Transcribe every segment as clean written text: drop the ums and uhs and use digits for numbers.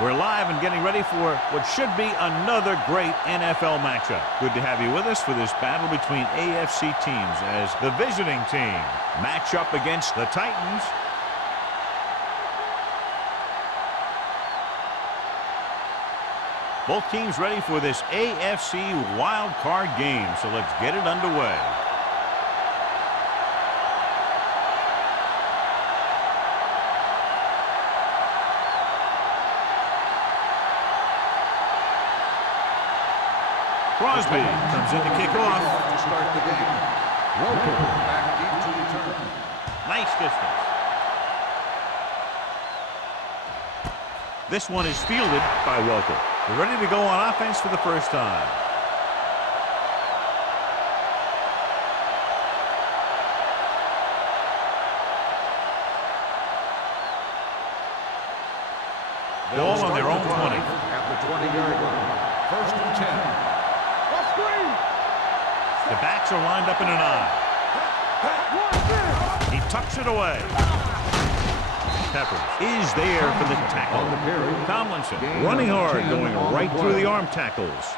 We're live and getting ready for what should be another great NFL matchup. Good to have you with us for this battle between AFC teams as the visiting team match up against the Titans. Both teams ready for this AFC Wildcard game, so let's get it underway. Crosby comes in to kick off. To start the game. Welcome back deep to return. Nice distance. This one is fielded by Welker. They're ready to go on offense for the first time. Ball on their own 20. At the 20-yard line. First and 10. The backs are lined up in an I. He tucks it away. Peppers is there for the tackle. Tomlinson running hard, going right through the arm tackles.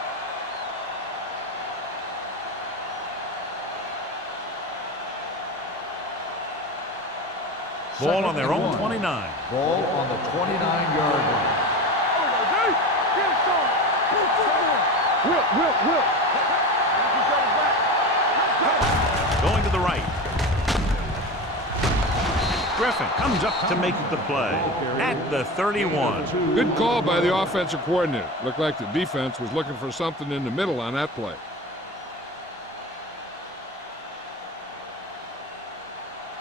Ball on their own 29. Ball on the 29-yard line. Will. Going to the right. Griffin comes up to make the play at the 31. Good call by the offensive coordinator. Looked like the defense was looking for something in the middle on that play.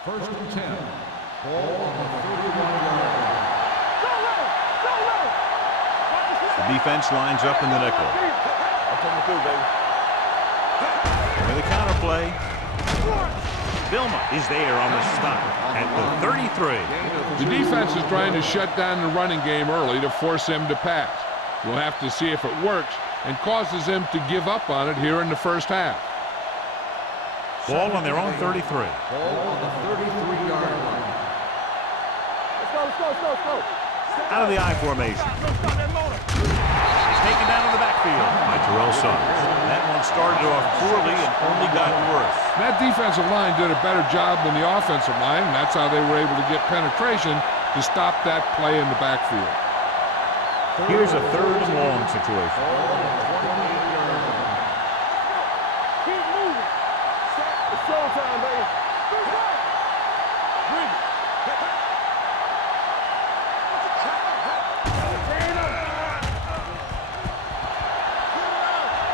First and 10. Ball on the 31-yard line. The defense lines up in the nickel. With the counter play. Vilma is there on the stop at the 33. The defense is trying to shut down the running game early to force him to pass. We'll have to see if it works and causes him to give up on it here in the first half. Ball on their own 33. Ball on the 33-yard line. Let's go. Out of the I formation. He's taken down in the backfield by Terrell Suggs. That one started off poorly and only got worse. That defensive line did a better job than the offensive line, and that's how they were able to get penetration to stop that play in the backfield. Here's a third and long situation. Keep moving. It's showtime, baby.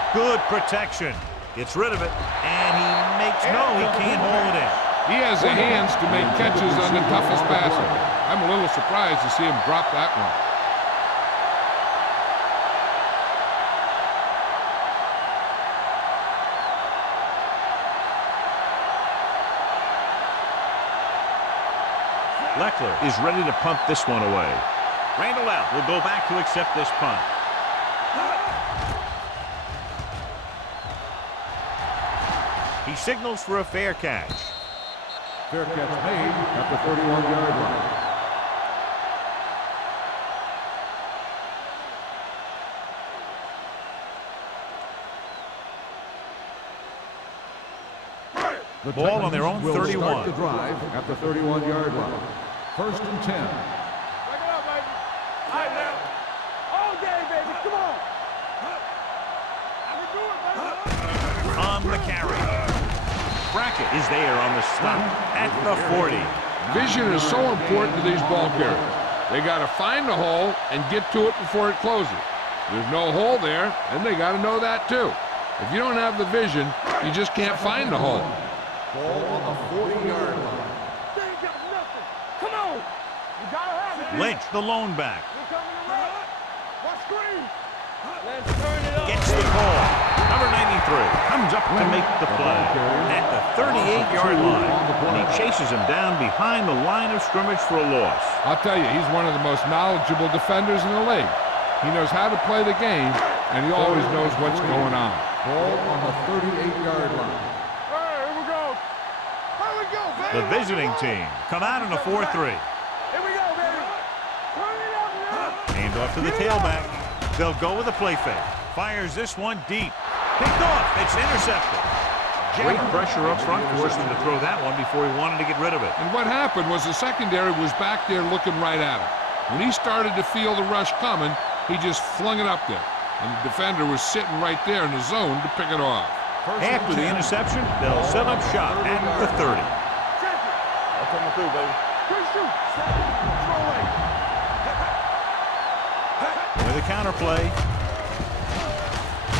Good protection. Gets rid of it, and he can't hold it in. He has the hands to make catches on the toughest passer. I'm a little surprised to see him drop that one. Leckler is ready to punt this one away. Randall out will go back to accept this punt. He signals for a fair catch. Fair catch made at the 31-yard line. The Ball on their own 31. Will start the drive at the 31-yard line. First and 10. Back it up, baby. All right, now. All day, baby. Come on. I can do it, baby. On the carry. Brackett is there on the stop at the 40. Vision is so important to these ball carriers. They got to find the hole and get to it before it closes. There's no hole there, and they got to know that too. If you don't have the vision, you just can't find the hole. Ball on the 40-yard line. They ain't got nothing. Come on. You gotta have it. Lynch, the lone back. We're coming around. Watch screen. Let's turn it up. Gets the call. Number 93 comes up to make the play at the 38-yard line. And he chases him down behind the line of scrimmage for a loss. I'll tell you, he's one of the most knowledgeable defenders in the league. He knows how to play the game, and he always knows what's going on. Ball on the 38-yard line. Here we go. Baby. The visiting team come out in a 4-3. Here we go, baby. Turn it up now. Handoff to the tailback. They'll go with a play fake. Fires this one deep. Picked off. It's intercepted. Great pressure up front, forced him to throw that one before he wanted to get rid of it. And what happened was the secondary was back there looking right at him. When he started to feel the rush coming, he just flung it up there. And the defender was sitting right there in the zone to pick it off. After the interception, they'll set up shop at the 30. I'm coming through, baby. Good shoot. With a counter play.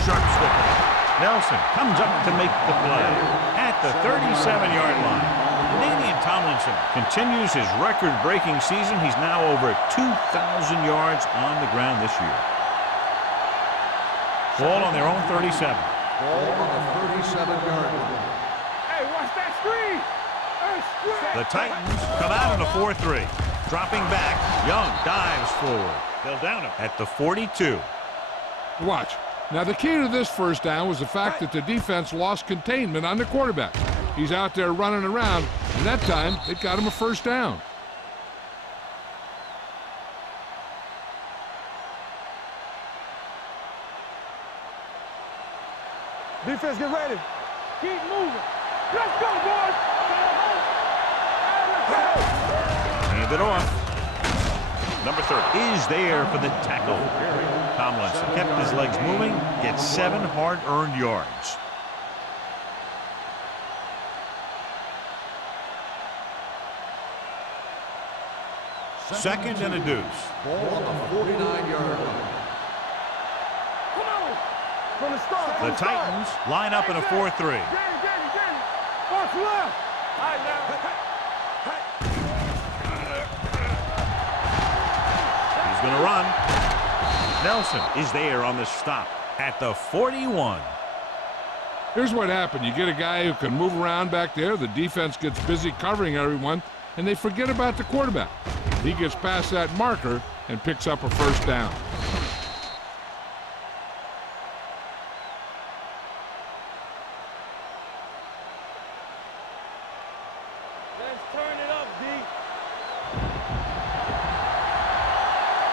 Sharp slipping. Nelson comes up to make the play at the 37-yard line. Canadian Tomlinson continues his record-breaking season. He's now over 2,000 yards on the ground this year. Ball on their own 37. Ball on the 37-yard line. Hey, watch that screen. The Titans come out in a 4-3. Dropping back, Young dives forward. They'll down him at the 42. Watch. Now, the key to this first down was the fact that the defense lost containment on the quarterback. He's out there running around, and that time, it got him a first down. Defense, get ready. Keep moving. Let's go, boys. Hand it off. Number 30 is there for the tackle. Tomlinson kept his legs moving, gets 7 hard-earned yards. Second and a deuce. Ball on the 49-yard line. Come on. From the start. The Titans line up in a 4-3. Get it. Watch left. All right, now. He's going to run. Nelson is there on the stop at the 41. Here's what happened. You get a guy who can move around back there. The defense gets busy covering everyone, and they forget about the quarterback. He gets past that marker and picks up a first down. Let's turn it up, D.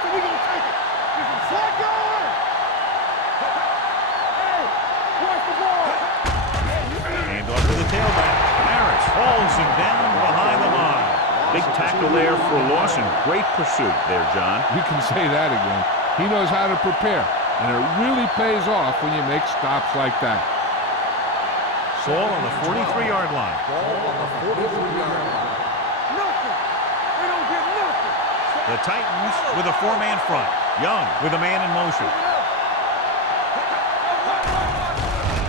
So we gonna take it. This is second. Hey, watch the ball. Hand off to the tailback. Harris hauls him down behind the line. Big tackle there for a loss and great pursuit there, John. You can say that again. He knows how to prepare, and it really pays off when you make stops like that. Ball on the 43-yard line. Ball on the 43-yard line. Nothing. We don't get nothing. The Titans with a 4-man front. Young with a man in motion.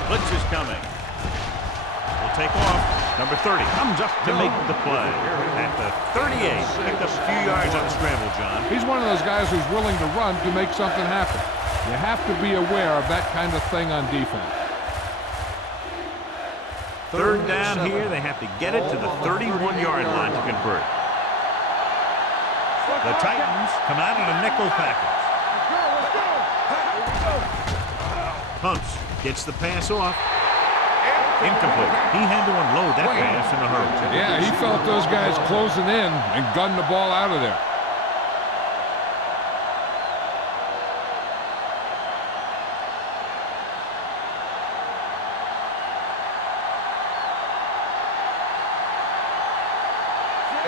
Blitz is coming. Will take off. Number 30 comes up to make the play at the 38. Picked up a few yards on the scramble, John. He's one of those guys who's willing to run to make something happen. You have to be aware of that kind of thing on defense. Third down here. They have to get it to the 31-yard line to convert. The Titans come out in a nickel package. Hunts gets the pass off. Incomplete. He had to unload that pass in a hurry. Yeah, he felt those guys closing in and gunned the ball out of there.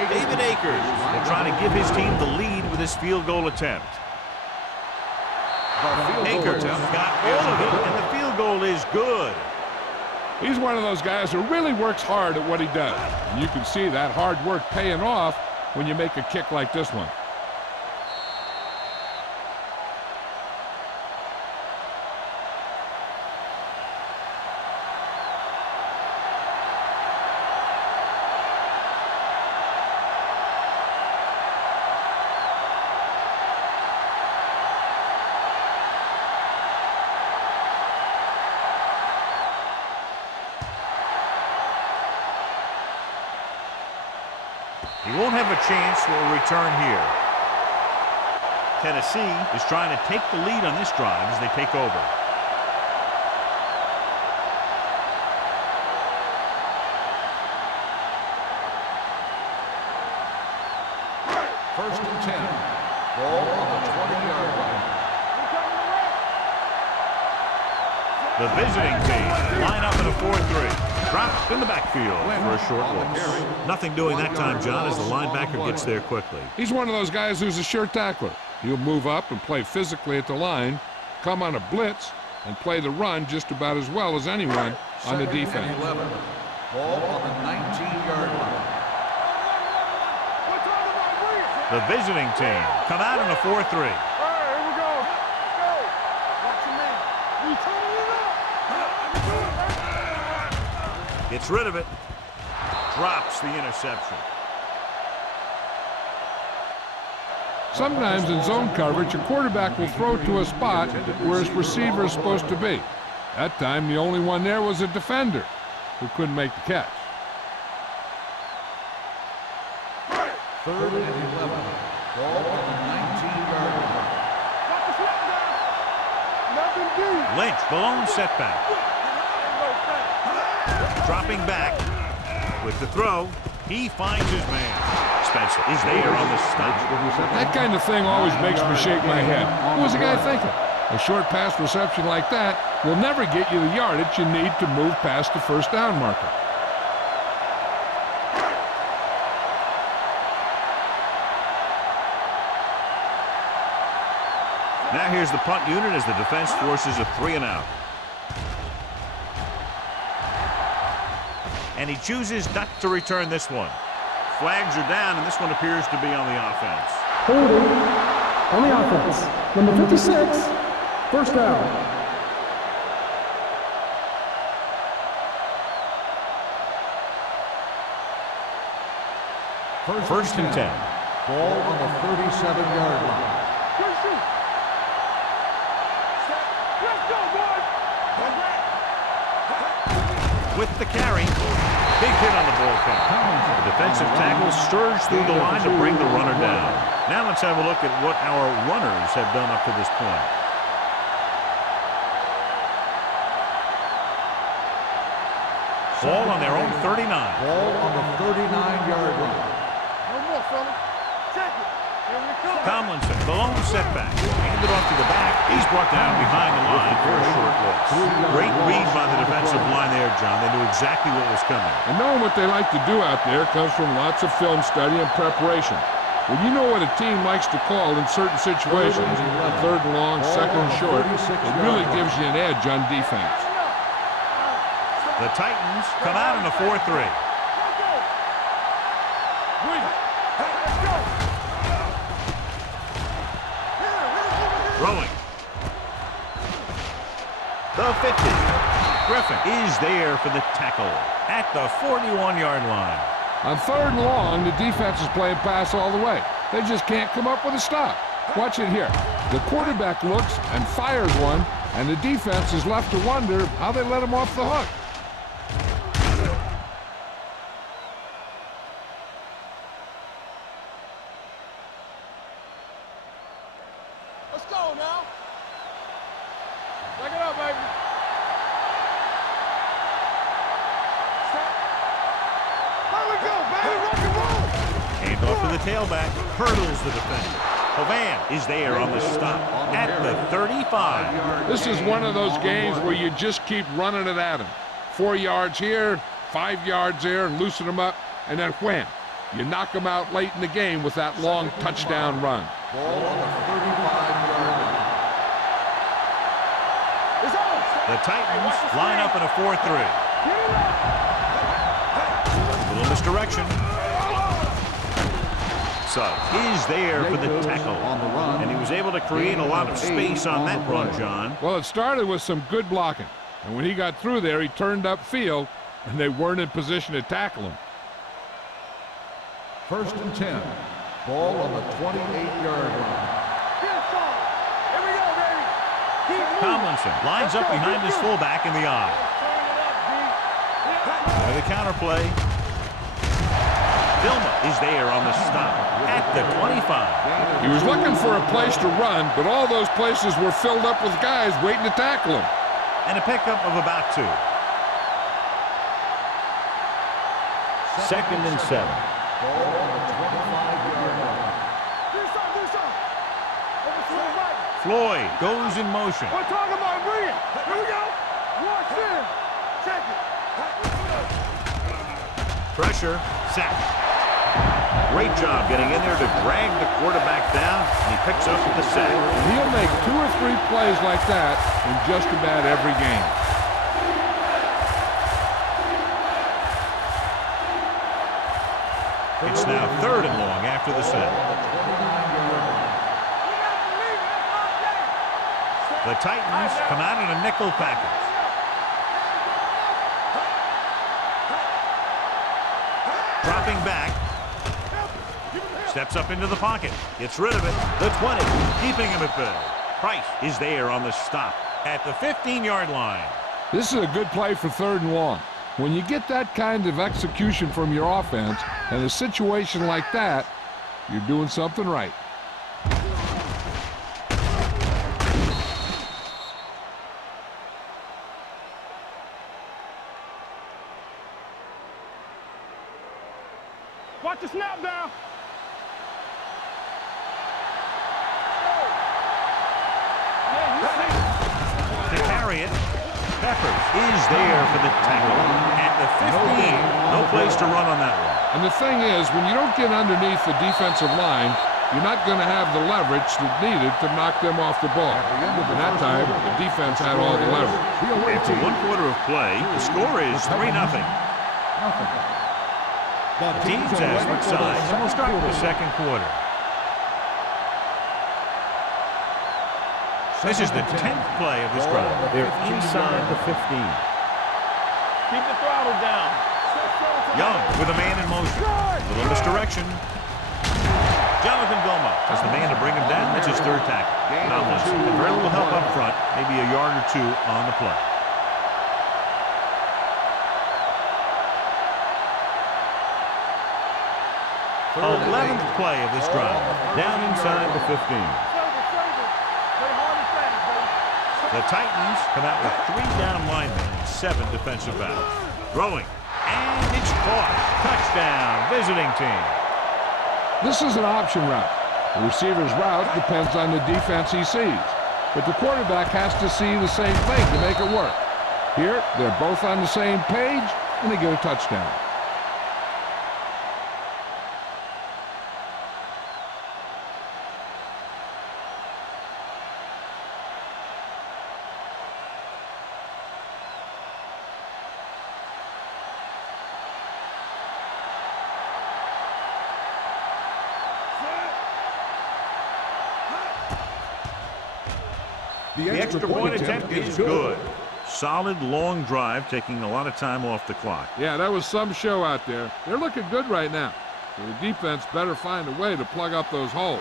David Akers will try to give his team the lead with his field goal attempt. Akers got all of it, and the field goal is good. He's one of those guys who really works hard at what he does. And you can see that hard work paying off when you make a kick like this one. He won't have a chance for a return here. Tennessee is trying to take the lead on this drive as they take over. First and 10. Ball on the 20-yard line. The visiting team line up in a 4-3. Dropped in the backfield for a short loss. Nothing doing that time, John, as the linebacker gets there quickly. He's one of those guys who's a sure tackler. He'll move up and play physically at the line, come on a blitz, and play the run just about as well as anyone on the defense. 11. Ball on the 19-yard line. The visiting team come out in a 4-3. All right, here we go. Let's go. Watch your man. We turning it up. Gets rid of it. Drops the interception. Sometimes in zone coverage, a quarterback will throw to a spot where his receiver is supposed to be. That time, the only one there was a defender who couldn't make the catch. 3rd and 11. Ball on the 19-yard line. Got the snap down. Nothing deep. Lynch, the lone setback. Dropping back with the throw. He finds his man. Spencer is there on the stop. That kind of thing always makes me shake my head. What was the guy thinking? A short pass reception like that will never get you the yardage you need to move past the first down marker. Now here's the punt unit as the defense forces a 3-and-out. And he chooses not to return this one. Flags are down, and this one appears to be on the offense. Holding on the offense. Number 56, first down. First and 10. Ball on the 37-yard line. Good shoot. Let's go, boys. With the carry. Big hit on the ball count. The defensive tackle surged through the line to bring the runner down. Now let's have a look at what our runners have done up to this point. Ball on their own 39. Ball on the 39-yard line. No more, fella. Check it. Here we come. Tomlinson, the lone setback. Handed off to the back. He's brought down behind the line for a short loss. Great read by the defensive line there, John. They knew exactly what was coming. And knowing what they like to do out there comes from lots of film study and preparation. When you know what a team likes to call in certain situations, 3rd and long, 2nd and short, it really gives you an edge on defense. The Titans come out in a 4-3. Throwing. The 50. Griffin is there for the tackle at the 41-yard line. On 3rd and long, the defense is playing pass all the way. They just can't come up with a stop. Watch it here. The quarterback looks and fires one, and the defense is left to wonder how they let him off the hook. Let's go now. Back it up, baby. Stop. There we go, baby. Rock and roll. Hand off to the tailback. Hurdles the defender. Hovan is there on the stop at the 35. This is one of those games where you just keep running it at him. 4 yards here, 5 yards there, and loosen them up, and then wham. You knock them out late in the game with that long touchdown run. Ball on the 35-yard line. It's on. The Titans line up in a 4-3. Little misdirection. Suggs is there for the tackle. And he was able to create a lot of space on that run, John. Well, it started with some good blocking. And when he got through there, he turned upfield, and they weren't in position to tackle him. 1st and 10. Ball on the 28-yard line. Here we go, baby. Keep moving. Tomlinson lines up behind his fullback in the eye. Turn it up, D. With a counterplay. Vilma is there on the stop at the 25. He was looking for a place to run, but all those places were filled up with guys waiting to tackle him. And a pickup of about 2. 2nd and 7. Ball on the 25-yard line. Do something, do something. Floyd goes in motion. We're talking about bring it. Here we go. Watch in. Check it. Pressure, sack. Great job getting in there to drag the quarterback down, and he picks up the sack. He'll make 2 or 3 plays like that in just about every game. It's now 3rd and long after the sack. The Titans come out in a nickel package. Dropping back. Steps up into the pocket. Gets rid of it. The 20. Keeping him at bay. Price is there on the stop at the 15-yard line. This is a good play for 3rd and long. When you get that kind of execution from your offense and a situation like that, you're doing something right. Watch the snap down. To carry it, Peppers is there for the tackle at the 15. No place to run on that one. And the thing is, when you don't get underneath the defensive line, you're not going to have the leverage that's needed to knock them off the ball. And that time, the defense had all the leverage. After 1 quarter of play, the score is 3-0. Teams as switch sides, and we'll start with the 2nd quarter. This is the 10th play of this drive. They're inside the 15. Keep the throttle down. Young with a man in motion. Little misdirection. Jonathan Vilma has the man to bring him down. That's his 3rd tackle. Tomlinson had very little help up front, maybe a yard or 2 on the play. Third 11th play of this drive. Down inside the 15. The Titans come out with 3 down linemen and 7 defensive backs. Throwing. And it's caught. Touchdown, visiting team. This is an option route. The receiver's route depends on the defense he sees. But the quarterback has to see the same thing to make it work. Here, they're both on the same page, and they get a touchdown. The extra point attempt is good. Solid, long drive, taking a lot of time off the clock. Yeah, that was some show out there. They're looking good right now. So the defense better find a way to plug up those holes.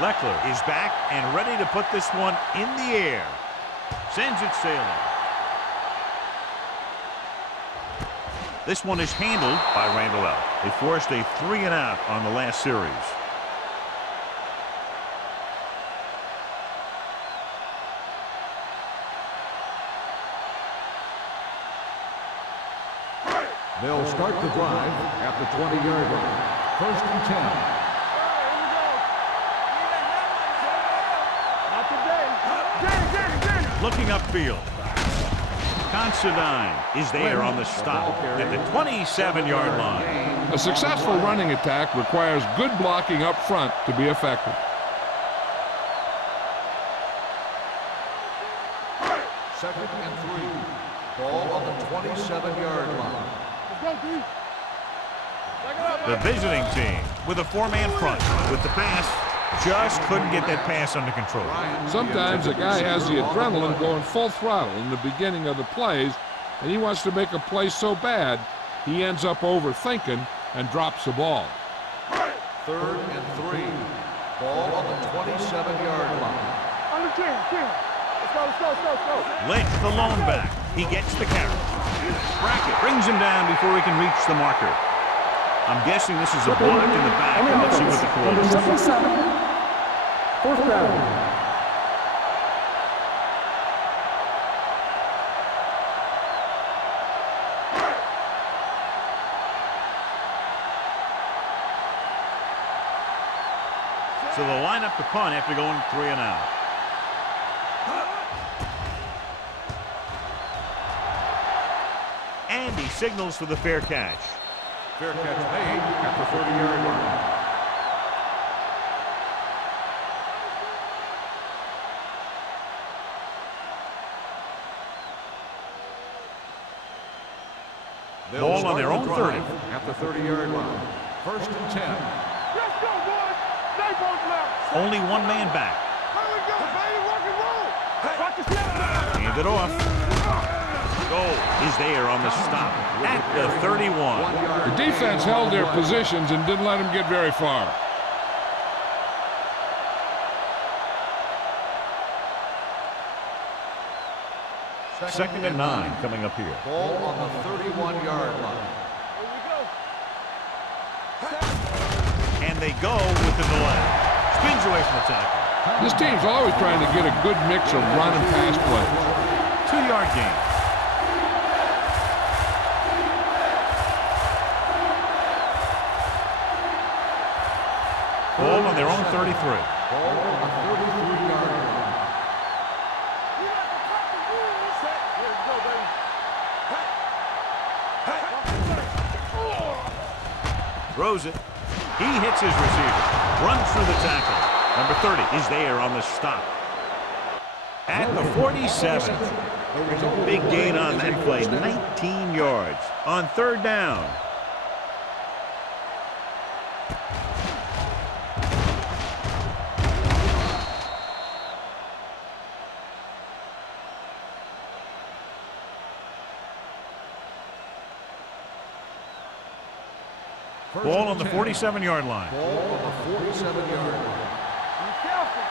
Leckler is back and ready to put this one in the air. Sends it sailing. This one is handled by Randall L. They forced a 3-and-out on the last series. They'll start the drive at the 20-yard line. 1st and 10. Looking upfield. Considine is there on the stop at the 27-yard line. A successful running attack requires good blocking up front to be effective. 2nd and 3. Ball on the 27-yard line. The visiting team with a 4-man front with the pass. Just couldn't get that pass under control. Sometimes a guy has the adrenaline going full throttle in the beginning of the plays, and he wants to make a play so bad, he ends up overthinking and drops the ball. 3rd and 3. Ball on the 27-yard line. On the 10. Let's go. Lynch, the lone back. He gets the carry. Brackett brings him down before he can reach the marker. I'm guessing this is a block in the back, and let's see what the call is. Fourth down. So they'll line up to punt after going 3 and out. And he signals for the fair catch. Fair catch made at the 30-yard line. Ball on their own 30. At the 30-yard line. First and 10. Let's go, boys. They both left. Only one man back. Here we go, baby. Rock and roll. Watch the snap. Hand it off. Goal is there on the stop at the 31. The defense held their positions and didn't let them get very far. Second and 9 coming up here. Ball on the 31-yard line. Here we go. And they go with the delay. Spins away from the tackle. This team's always trying to get a good mix of run and pass plays. 2-yard gain. Ball on their own 33. Ball on the 33-yard line. You got to cut the rules. Here we go, baby. Throws it. He hits his receiver. Runs through the tackle. Number 30 is there on the stop. At the 47. Big gain on that play. 19 yards on third down. Ball on the 47-yard line. Ball on the 47-yard line. Be careful.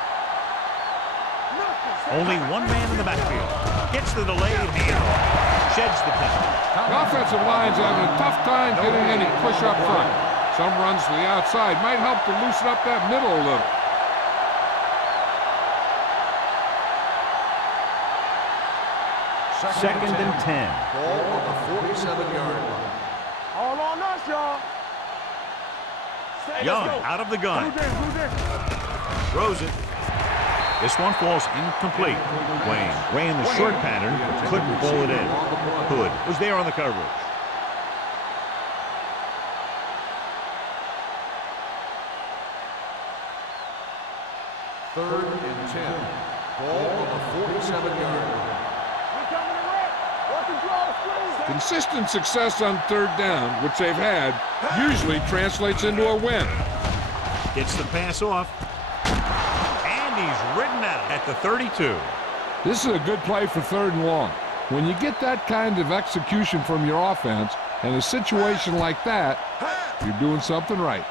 Nothing. Only one man in the backfield. Gets the delayed handoff. Sheds the penalty. The offensive line's having a tough time getting any push up front. Some runs to the outside might help to loosen up that middle a little. Second and 10. Ball on the 47-yard line. All on us, y'all. Young out of the gun. Who this? Throws it. This one falls incomplete. Wayne ran the short pattern, but couldn't pull it in. Hood was there on the coverage. Third and 10. Ball on the 47-yard line. We coming to wreck. What's the draw, please? Consistent success on third down, which they've had, usually translates into a win. Gets the pass off. And he's ridden out at the 32. This is a good play for third and long. When you get that kind of execution from your offense in a situation like that, you're doing something right.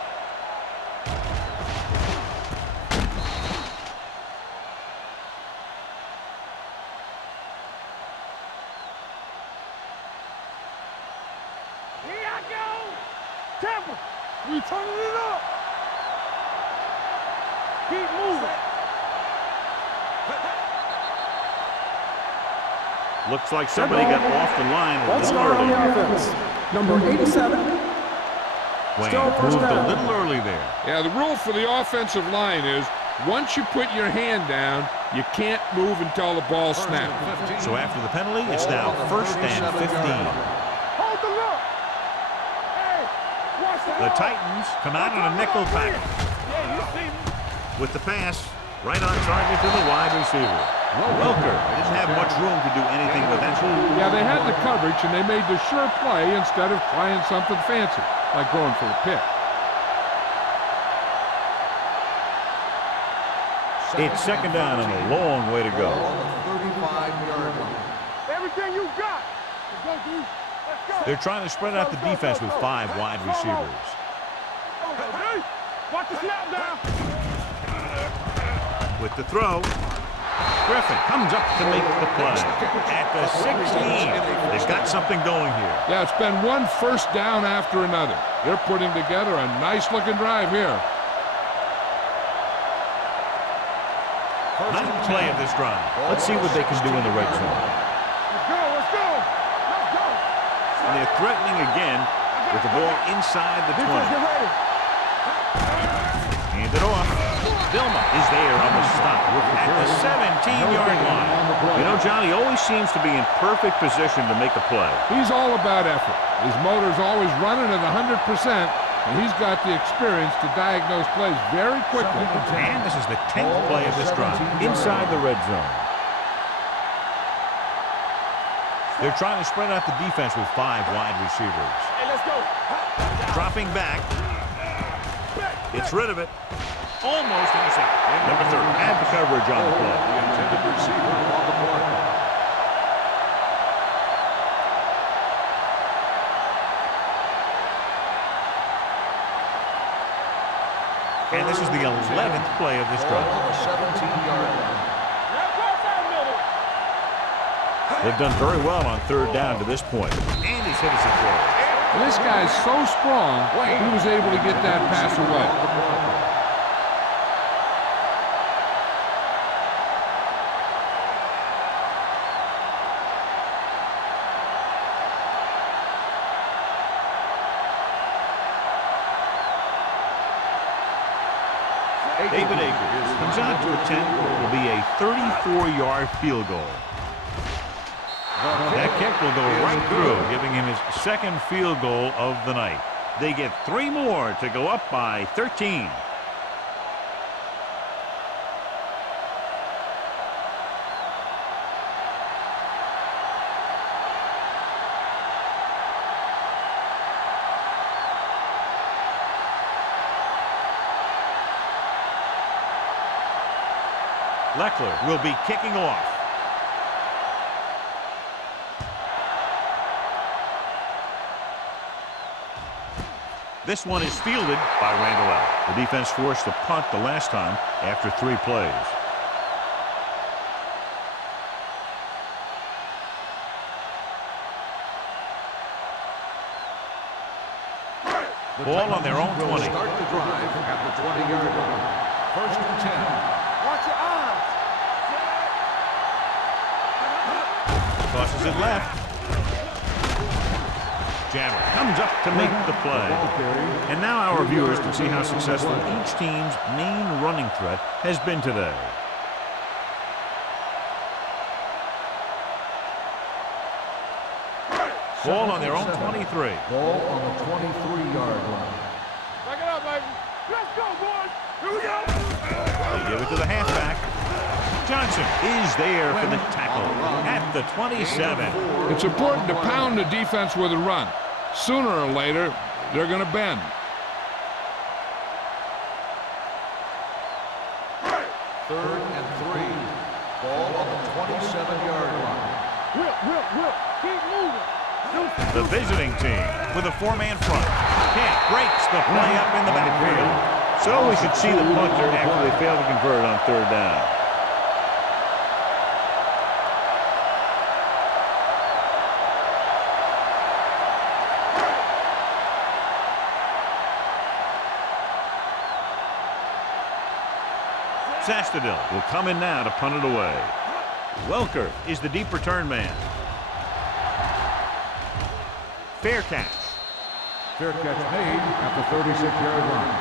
Here I go. Temple. We turning it up. Keep moving. Looks like somebody got off the line a One little star on the early. offense. Number 87. Wayne Still first moved a down. little early there. Yeah, the rule for the offensive line is once you put your hand down, you can't move until the ball snaps. So after the penalty, it's now first and 15. Hold the look. Hey, watch the The ball. Titans come out in a nickel package Yeah, you see me. with the pass right on target to the wide receiver. Welker didn't have much room to do anything with that. Yeah, they had the coverage, and they made the sure play instead of trying something fancy, like going for a pick. It's second down and a long way to go. Ball on the 35-yard line. Everything you got. Let's go, dude. Let's go. They're trying to spread out the defense with 5 wide receivers. Hey, watch the snap down. With the throw, Griffin comes up to make the play. At the 16, they've got something going here. Yeah, it's been one first down after another. They're putting together a nice-looking drive here. Ninth play of this drive. Let's see what they can do in the red zone. Let's go, let's go. Let's go. And they're threatening again with the ball inside the 20. Defense, get ready. Hand it off. Vilma is there on the stop at the 17-yard line. You know, John, he always seems to be in perfect position to make a play. He's all about effort. His motor's always running at 100%, and he's got the experience to diagnose plays very quickly. And this is the 10th play of this drive inside the red zone. They're trying to spread out the defense with 5 wide receivers. Hey, let's go. Dropping back. Gets rid of it. Almost intercepted. Number 30 had the coverage on the play. The intended receiver on the play. And this is the 11th play of this Ball drive. on the 17-yard line. They've done very well on third down to this point. And he's hit us a throw. This guy's so strong, he was able to get that pass away. David Akers comes out to attempt what will be a 34-yard field goal. That kick will go right through, giving him his second field goal of the night. They get 3 more to go up by 13. Leckler will be kicking off. This one is fielded by Randall. The defense forced to punt the last time after 3 plays. Ball on their own 20. Start the drive at the 20-yard line. First and 10. Watch your eyes. Tosses it left. Jammer comes up to make the play. And now our viewers can see how successful each team's main running threat has been today. Ball on their own 23. Ball on the 23-yard line. Back it up, baby. Let's go, boys. Here we go. They give it to the halfback. Johnson is there for the tackle at the 27. It's important to pound the defense with a run. Sooner or later, they're going to bend. Third and 3. Ball on the 27-yard line. Whip. Keep moving. The visiting team with a 4-man front. Camp breaks the play up in the backfield. So we should see the punter after they fail to convert on third down. Sastadil will come in now to punt it away. Welker is the deep return man. Fair catch. Fair catch made at the 36-yard line.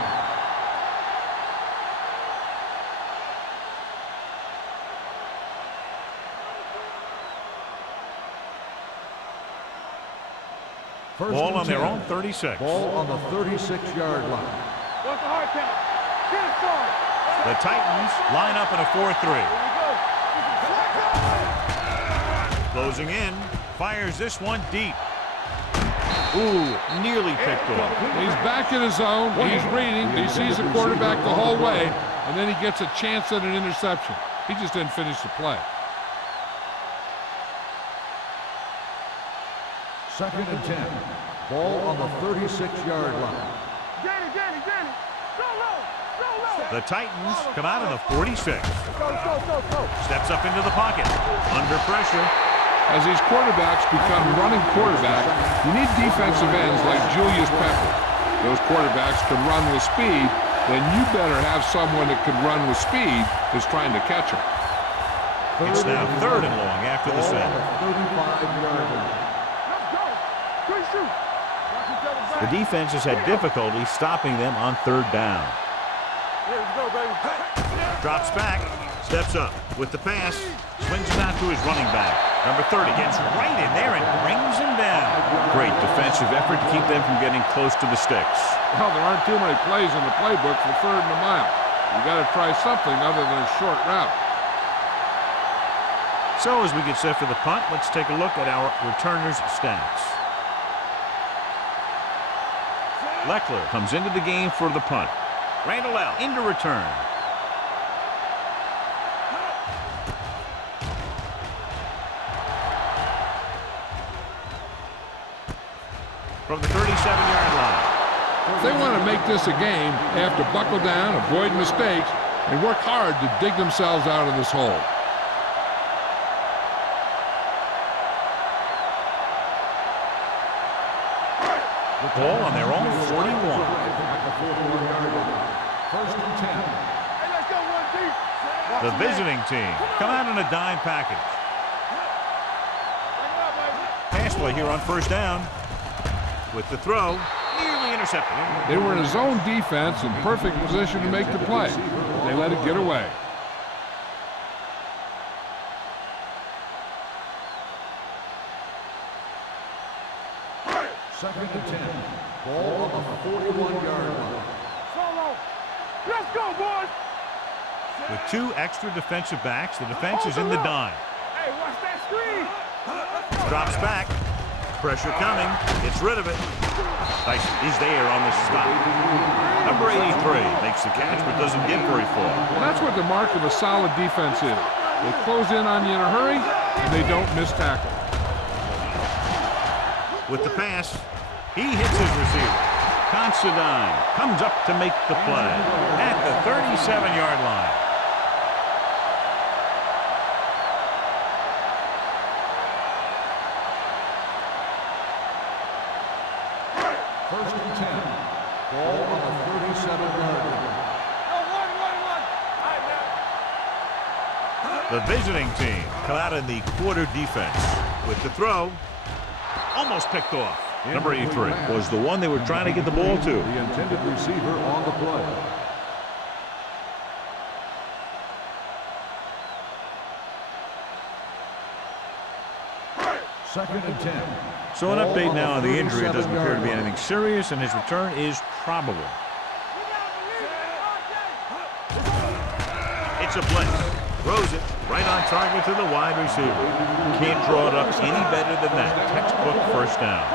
Ball on their own 36. Ball on the 36-yard line. What's the hard count? Get it started. The Titans line up in a 4-3. Closing in, fires this one deep. Ooh, nearly picked off. He's back in his zone. He's reading. He sees the quarterback the whole way, and then he gets a chance at an interception. He just didn't finish the play. Second and 10. Ball on the 36-yard line. Danny. Go low. The Titans come out of the 46. Go. Steps up into the pocket. Under pressure. As these quarterbacks become running quarterbacks, you need defensive ends like Julius Peppers. Those quarterbacks can run with speed, then you better have someone that can run with speed who's trying to catch him. It's now 3rd and long after the snap. 35-yard line. Let's go. Good shoot. Watch each other back. The defense has had difficulty stopping them on 3rd down. Here we go, baby. Drops back, steps up with the pass, swings it out to his running back. Number 30 gets right in there and brings him down. Great defensive effort to keep them from getting close to the sticks. Well, there aren't too many plays in the playbook for 3rd and a mile. You got to try something other than a short route. So as we get set for the punt, let's take a look at our returners' stats. Leckler comes into the game for the punt. Randall out into return. From the 37-yard line. If they want to make this a game, they have to buckle down, avoid mistakes, and work hard to dig themselves out of this hole. Ball on their own 41. At the 41-yard line. 1st and 10. Hey, let's go, one deep. Watch The the man. visiting team come out in a dime package. Bring it up, baby. Pass play here on 1st down. With the throw, nearly intercepted. They were in a zone defense in perfect position to make the play. They let it get away. Second and 10. Ball on the 41-yard line. Solo. Let's go, boys. With 2 extra defensive backs, the defense is in the dime. Hey, watch that screen. Drops back. Pressure coming. Gets rid of it. Tyson is there on the stop. Number 83 makes the catch but doesn't get very far. Well, that's what the mark of a solid defense is. They close in on you in a hurry, and they don't miss tackle. With the pass, he hits his receiver. Considine comes up to make the play at the 37-yard line. First and 10. Ball on the 37-yard line. Go, one. All right, now. The visiting team come out in the quarter defense. With the throw, almost picked off. Number 83 was the one they were trying to get the ball to. The intended receiver on the play. Second and 10. So an update now on the injury. It doesn't appear to be anything serious, and his return is probable. It's a blitz. Throws it right on target to the wide receiver. Can't draw it up any better than that. Textbook 1st down.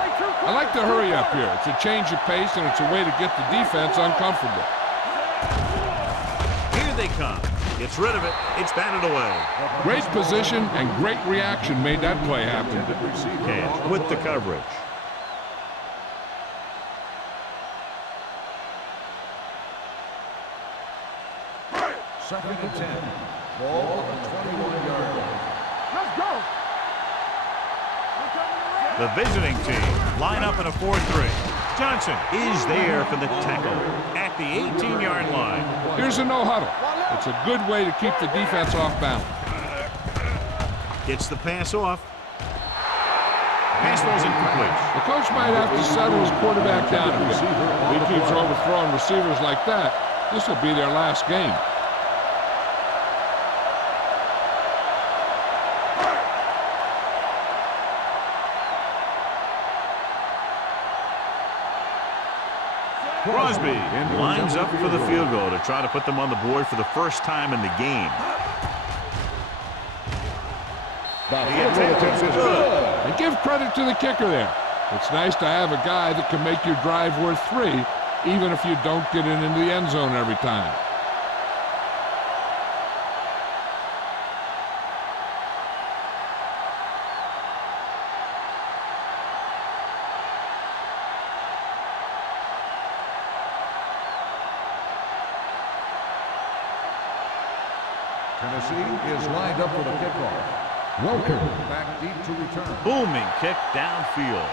I like to hurry up here. It's a change of pace, and it's a way to get the defense uncomfortable. Here they come. Gets rid of it. It's batted away. Great position and great reaction made that play happen. And with the coverage. Second and 10. Ball on the 21-yard line. Let's go. The visiting team line up in a 4-3. Johnson is there for the tackle at the 18-yard line. Here's a no-huddle. It's a good way to keep the defense off balance. Gets the pass off. Pass ball's incomplete. The coach might have to settle his quarterback down a bit. If he keeps overthrowing receivers like that, this will be their last game. Crosby lines up for the field goal to try to put them on the board for the first time in the game. The attempt is good. And give credit to the kicker there. It's nice to have a guy that can make your drive worth 3, even if you don't get it into the end zone every time. Tennessee is lined up for the kickoff. Welker back deep to return. Booming kick downfield.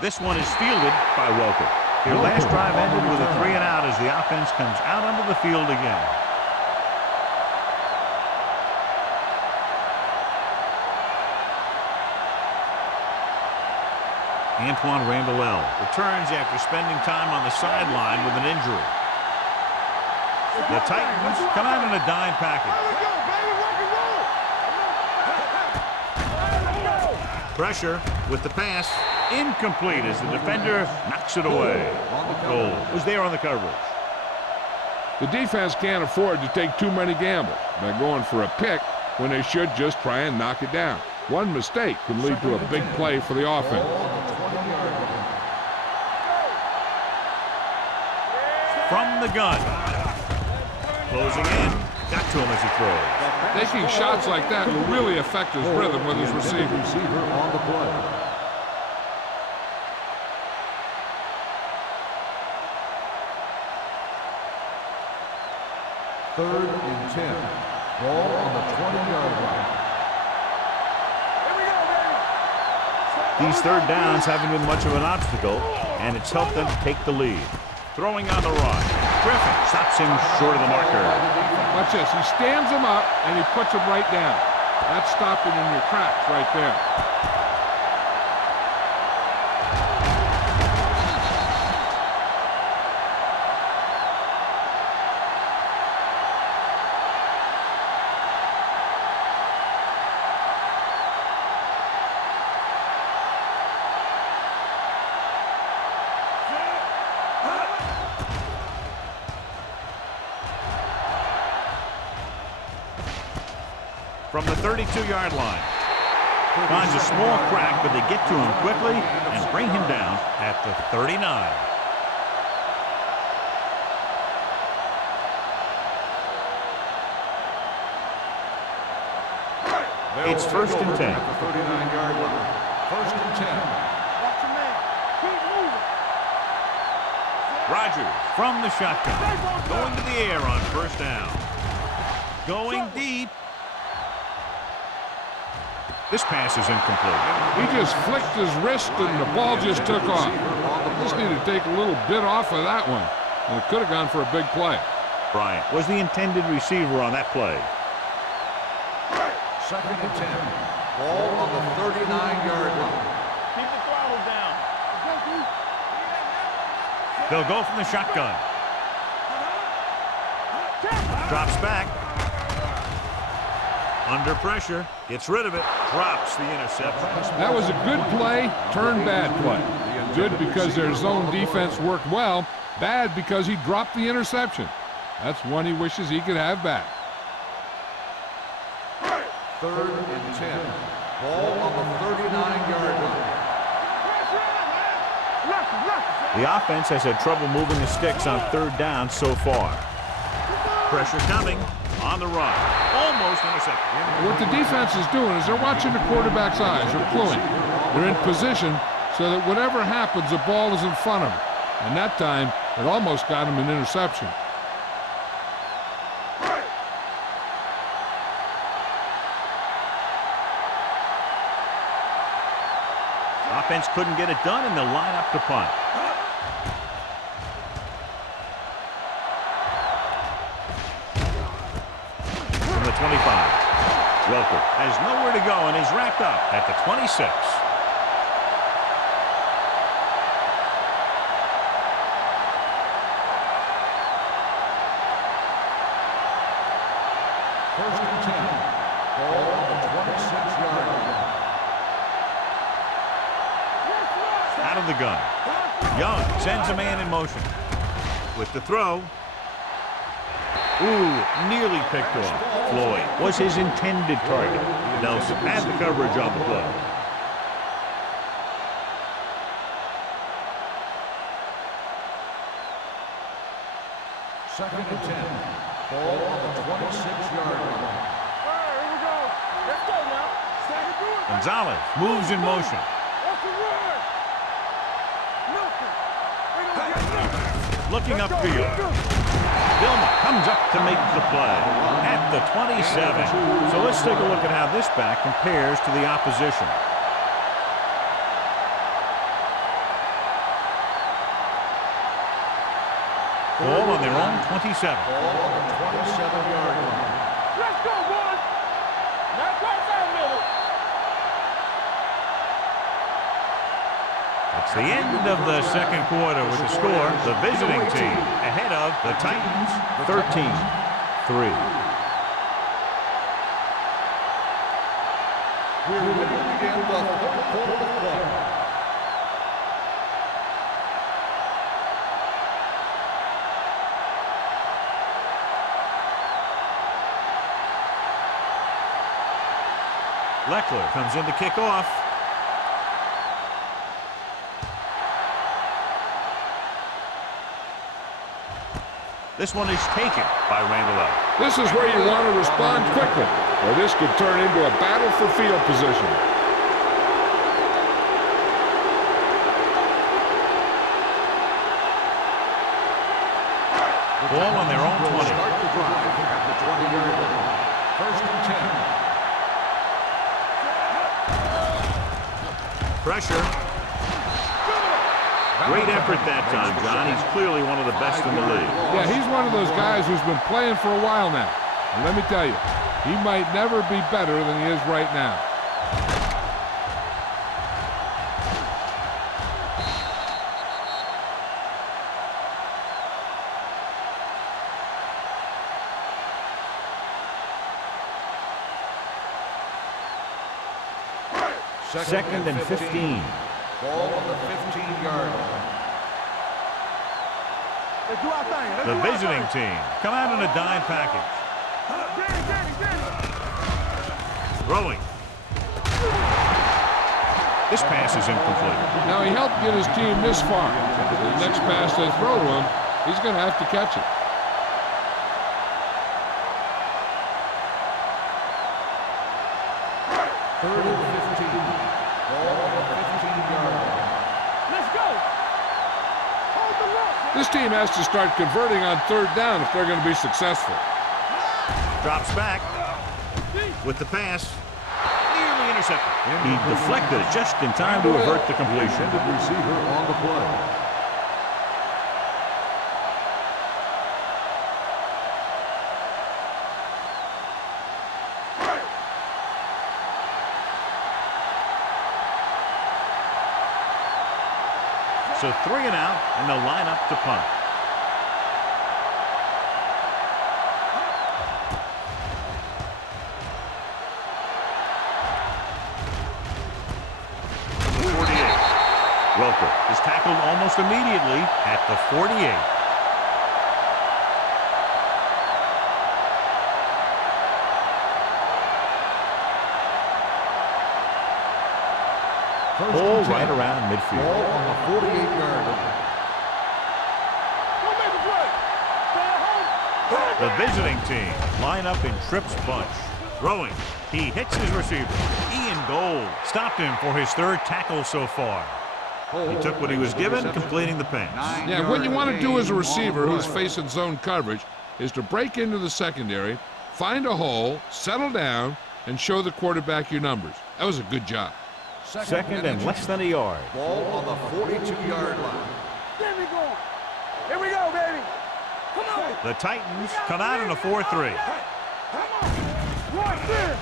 This one is fielded by Welker. Their last drive ended with a 3-and-out as the offense comes out onto the field again. Antoine Randall returns after spending time on the sideline with an injury. The Titans come out in a dime package. Pressure with the pass. Incomplete as the defender knocks it away. Goal was there on the coverage. The defense can't afford to take too many gambles by going for a pick when they should just try and knock it down. One mistake could lead to a big play for the offense. From the gun. Closing in. Got to him as he throws. Taking shots like that will really affect his rhythm with his receiver. On the play. Third and 10. Ball on the 20-yard line. These third downs haven't been much of an obstacle, and it's helped them take the lead. Throwing on the run. Griffin stops him short of the marker. Watch this. He stands him up, and he puts him right down. That's stopping in your tracks right there. From the 32-yard line. Finds a small crack, but they get to him quickly and bring him down at the 39. It's first and 10. At the 39-yard line. First and 10. Watch your man. Keep moving. Rodgers from the shotgun. Going to the air on first down. Going deep. This pass is incomplete. He just flicked his wrist and the ball just took off. Just needed to take a little bit off of that one. And it could have gone for a big play. Bryant was the intended receiver on that play. Second and 10. Ball on the 39-yard line. Keep the throttle down. They'll go from the shotgun. Drops back. Under pressure. Gets rid of it. Drops the interception. That was a good play, turned bad play. Good because their zone defense worked well. Bad because he dropped the interception. That's one he wishes he could have back. Third and 10. Ball on the 39-yard line. The offense has had trouble moving the sticks on third down so far. Pressure coming on the run. Almost intercepted. What the defense is doing is they're watching the quarterback's eyes. They're cluing. They're in position so that whatever happens, the ball is in front of them. And that time, it almost got him an interception. Offense couldn't get it done, and they'll line up to punt. From the 25. Welker has nowhere to go, and he's wrapped up at the 26. First and 10. Ball on the 26-yard line. Out of the gun. Young sends a man in motion. With the throw. Ooh, nearly picked off. Floyd was his intended target. Nelson had the coverage on the play. Second and 10. Ball on the 26-yard line. All right, here we go. Let's go now. Start to do it. Gonzalez moves in motion. What's the word? Nothing. Ain't no get nothing. Looking upfield. Vilma comes up to make the play at the 27. So let's take a look at how this back compares to the opposition. Ball on their own 27. Ball on the 27-yard line. Let's go, boys. Now right down middle. It's the end of the second quarter with the score. The visiting team ahead of the Titans 13-3. We're ready to begin the third quarter of play. Leckler comes in to kick off. This one is taken by Randall. This is where you want to respond quickly, or this could turn into a battle for field position. Ball on their own 20. Start the drive at the 20-yard line. First and 10. Pressure. Great effort that time, John. He's clearly one of the best in the league. Yeah, he's one of those guys who's been playing for a while now. And let me tell you, he might never be better than he is right now. Second and 15. Ball on the 15-yard line. Let's do our thing. The visiting team come out in a dime package. Throwing. This pass is incomplete. Now, he helped get his team this far. The next pass they throw to him, he's going to have to catch it. Third and 15. Ball on the 15-yard line. Let's go. Hold the rock. This team has to start converting on third down if they're going to be successful. Drops back with the pass. Nearly intercepted. He deflected it just in time to avert the completion. The receiver on the play. So 3 and out, and they'll line up to punt. The 48. Welker is tackled almost immediately at the 48. Ball right around midfield. Ball on the 48-yard line. Don't make a play. Stay at home. The visiting team line up in trips bunch. Throwing. He hits his receiver. Ian Gold stopped him for his third tackle so far. He took what he was given, completing the pass. Yeah, what you want to do as a receiver who's facing zone coverage is to break into the secondary, find a hole, settle down, and show the quarterback your numbers. That was a good job. Second and less than a yard. Ball on the 42-yard line. There we go. Here we go, baby. Come on. The Titans come out in a 4-3. Watch this.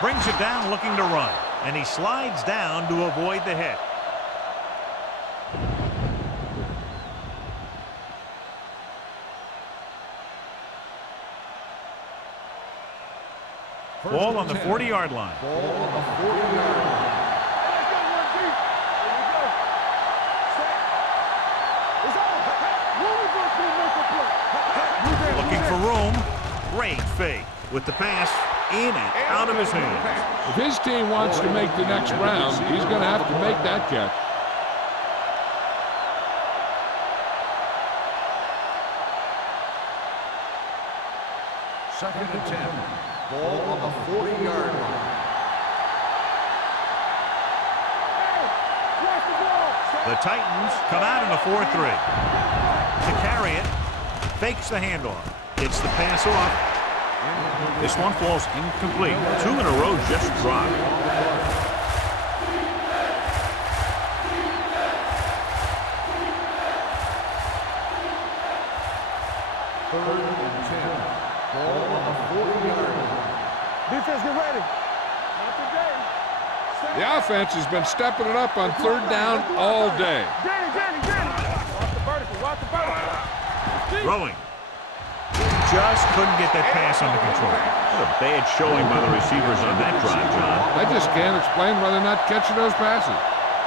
Brings it down looking to run, and he slides down to avoid the hit. Ball on the 40-yard line. Ball on the 40-yard line. Let's go, one deep. Here we go. Set. It's on. When we go to make a play. Looking for room. Great fake with the pass in and out of his hands. If his team wants to make the next round, he's going to have to make that catch. Second and 10. Ball on the 40-yard line. Watch the ball. The Titans come out in a 4-3. To carry it, fakes the handoff. Hits the pass off. This one falls incomplete. 2 in a row just dropped. defense has been stepping it up on third down all day. Danny. Watch the vertical. Throwing. Just couldn't get that pass under control. What a bad showing by the receivers on that drive, John. I just can't explain why they're not catching those passes.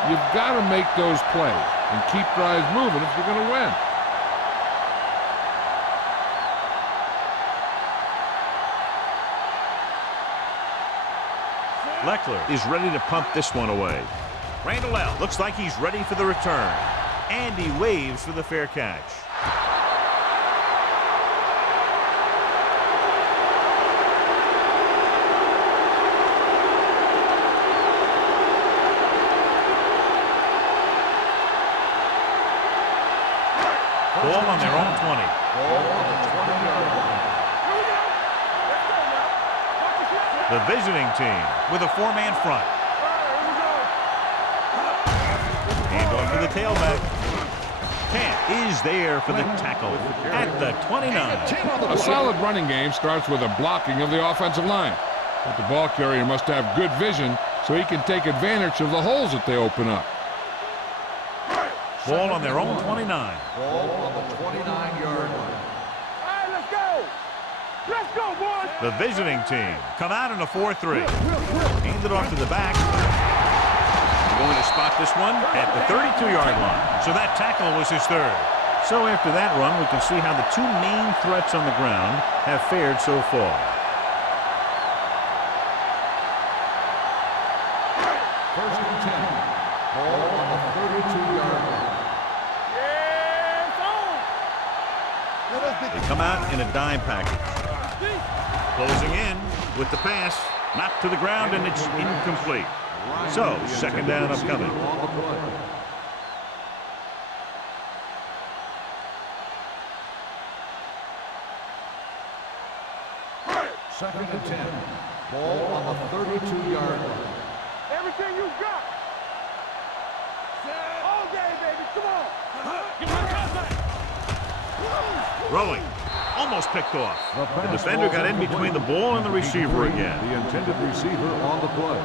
You've got to make those plays and keep drives moving if you're going to win. Leckler is ready to pump this one away. Randall out. Looks like he's ready for the return. And he waves for the fair catch. Ball on their own 20. Ball on the 20-yard line. The visiting team with a four-man front. Hand on to the tailback. Camp is there for the tackle at the 29. A solid running game starts with a blocking of the offensive line. But the ball carrier must have good vision so he can take advantage of the holes that they open up. Ball on their own 29. Ball on the 29-yard line. All right, let's go. Let's go, boys. The visiting team come out in a 4-3. Hand it off to the back. Going to spot this one at the 32-yard line. So that tackle was his third. So after that run, we can see how the two main threats on the ground have fared so far. First and 10. Ball on the 32-yard line. They come out in a dime package. Closing in with the pass. Knocked to the ground, and it's incomplete. So, second down upcoming. Second and 10. Ball on the 32-yard line. Everything you got. All day, baby. Come on. Give me a contact. Rolling. Almost picked off. The defender got in between the ball and the receiver again. The intended receiver on the play.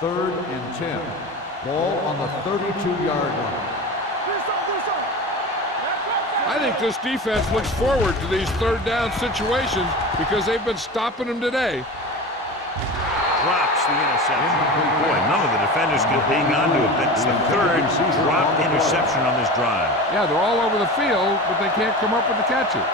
Third and 10. Ball on the 32-yard line. I think this defense looks forward to these third down situations because they've been stopping them today. Drops the interception. Boy, none of the defenders can hang on to it. That's the third dropped interception on this drive. Yeah, they're all over the field, but they can't come up with the catches.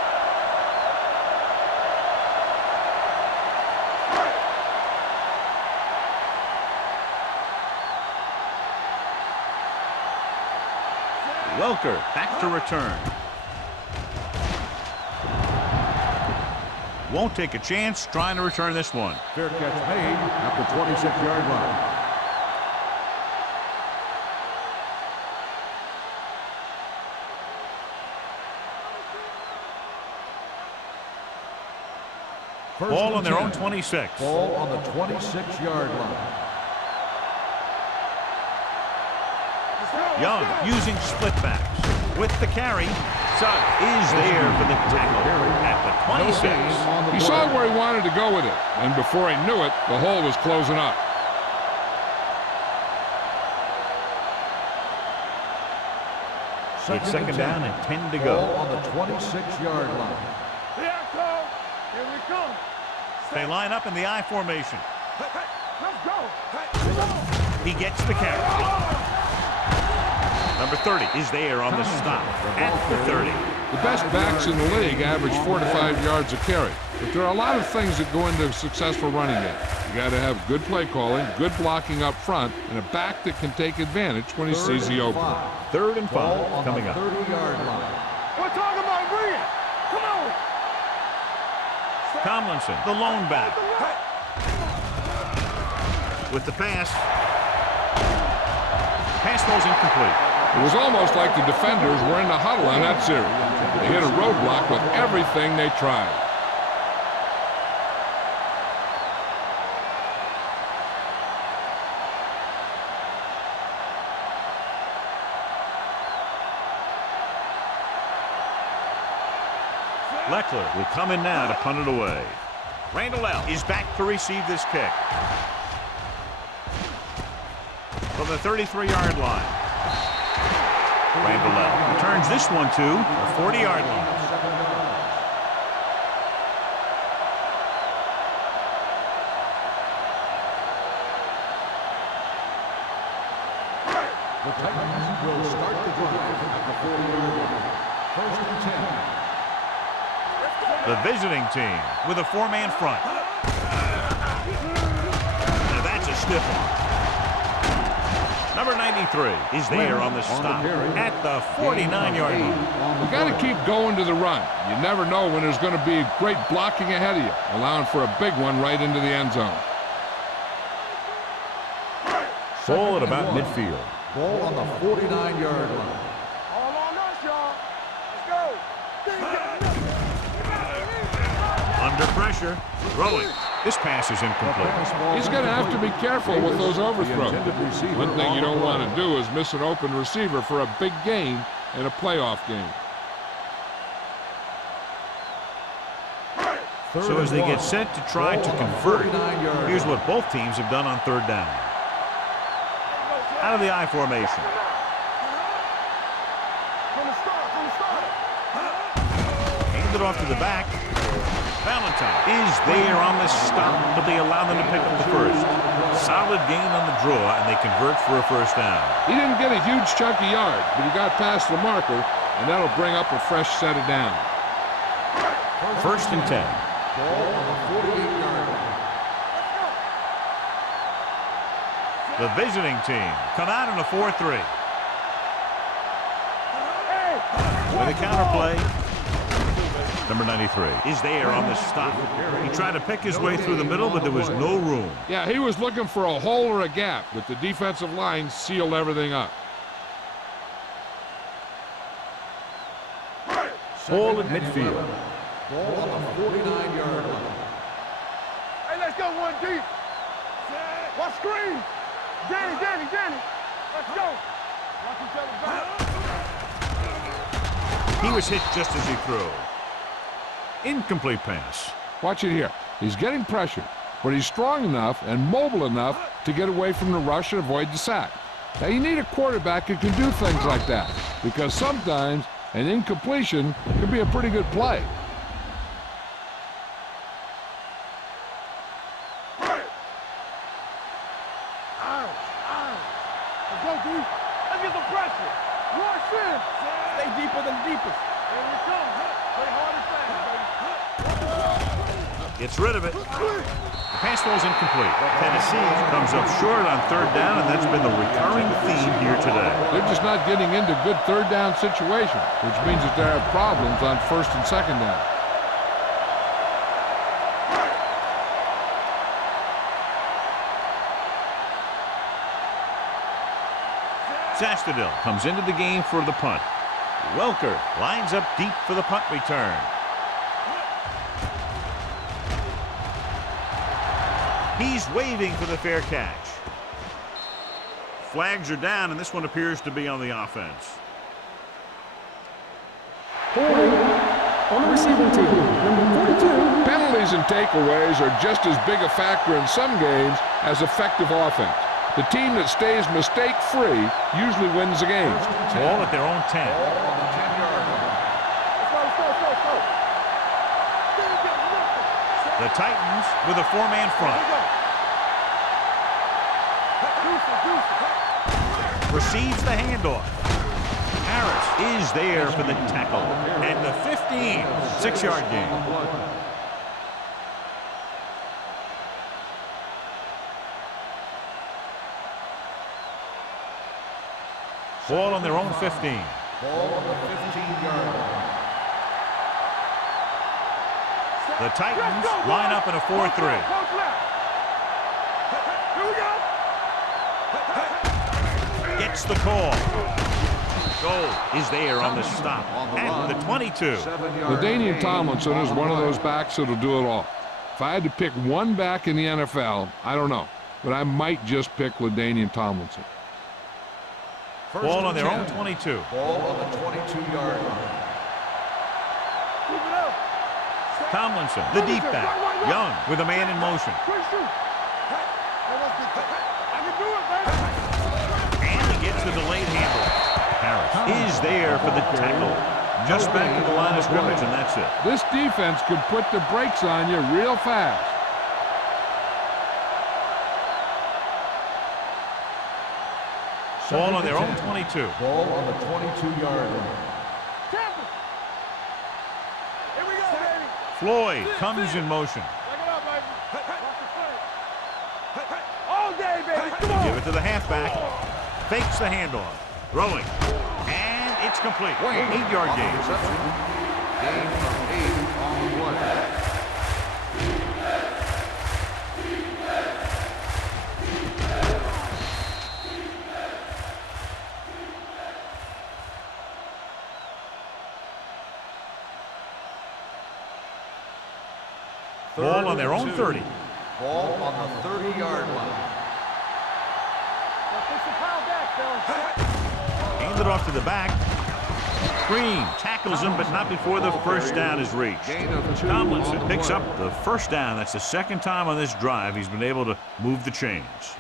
Welker back to return. Won't take a chance trying to return this one. Fair catch made at the 26-yard line. Ball on their own 26. Ball on the 26-yard line. Young using split backs with the carry. Sugg is there for the tackle at the 26. He saw where he wanted to go with it, and before he knew it, the hole was closing up. It's second down and 10 to go. Ball on the 26-yard line. Here I come. Here we come. They line up in the I formation. Let's go. He gets the carry. Number 30 is there on the stop at the 30. The best backs in the league average 4 to 5 yards a carry. But there are a lot of things that go into a successful running game. You got to have good play calling, good blocking up front, and a back that can take advantage when he sees the opening. Third and 5 coming up. 30-yard line. We're talking about bringing. Come on. Tomlinson, the lone back. With the pass. Pass ball's incomplete. It was almost like the defenders were in the huddle on that series. They hit a roadblock with everything they tried. Leckler will come in now to punt it away. Randall is back to receive this kick. From the 33-yard line. Randall returns this one to the 40-yard line. The Titans will start the drive at the 40-yard line. 1st and 10. The visiting team with a 4-man front. Now that's a stiff one. Number 93 is there on the stop at the 49-yard line. You got to keep going to the run. You never know when there's going to be great blocking ahead of you, allowing for a big one right into the end zone. Ball at about midfield. Ball on the 49-yard line. All on us, y'all. Let's go. Under pressure. Throwing. This pass is incomplete. He's going to have to be careful with those overthrows. One thing you don't want to do is miss an open receiver for a big gain in a playoff game. So as they get set to try to convert, here's what both teams have done on 3rd down. Out of the I formation. Handed off to the back. Valentine is there on the stop, but they allow them to pick up the first. Solid gain on the draw, and they convert for a 1st down. He didn't get a huge chunk of yards, but he got past the marker, and that'll bring up a fresh set of downs. 1st and 10. Ball on the 48-yard line. The visiting team come out in a 4-3. With a counter play. Number 93 is there on the stop. He tried to pick his way through the middle, but there was no room. Yeah, he was looking for a hole or a gap, but the defensive line sealed everything up. Ball at midfield. Ball on the 49-yard line. Hey, let's go one deep. What screen? Danny. Let's go. Watch each other back. He was hit just as he threw. Incomplete pass. Watch it here. He's getting pressure, but he's strong enough and mobile enough to get away from the rush and avoid the sack. Now, you need a quarterback who can do things like that, because sometimes an incompletion can be a pretty good play. Let's go, D. Let's get some pressure. Rush in. Stay deeper than the deepest. Here we come. Play hard and fast, baby. Gets rid of it. The pass ball is incomplete. Tennessee comes up short on 3rd down, and that's been the recurring theme here today. They're just not getting into good 3rd down situations, which means that they have problems on 1st and 2nd down. Zastadil comes into the game for the punt. Welker lines up deep for the punt return. He's waving for the fair catch. Flags are down, and this one appears to be on the offense. Holding on the receiving team, number 42. Penalties and takeaways are just as big a factor in some games as effective offense. The team that stays mistake-free usually wins the game. Ball at their own 10. Ball on the 10-yard line. Let's go. The Titans with a 4-man front. Receives the handoff. Harris is there for the tackle. And the 15, 6-yard gain. Ball on their own 15. Ball on the 15-yard line. The Titans line up in a 4-3. Gets the call. Goal is there on the stop at the 22. LaDainian Tomlinson is one of those backs that'll do it all. If I had to pick one back in the NFL, I don't know, but I might just pick LaDainian Tomlinson. Ball on their own 22. Ball on the 22-yard line. Keep it up. Tomlinson, the deep back. Young with a man in motion. I can do it, baby. And he gets the delayed handoff. Harris is there for the tackle. Just back to the line of scrimmage, and that's it. This defense can put the brakes on you real fast. Ball on their own 22. Ball on the 22-yard line. Here we go, baby. Floyd comes in motion. Back it up, baby. All day, baby. Come on. Give it to the halfback. Fakes the handoff. Throwing. And it's complete. 8-yard gain. Gain of 8 on the play. Ball on their own 30. Ball on the 30-yard line. Hand it off to the back. Green tackles him, but not before the first down is reached. Gain of 2 Tomlinson on the picks play. up the first down. That's the second time on this drive he's been able to move the chains.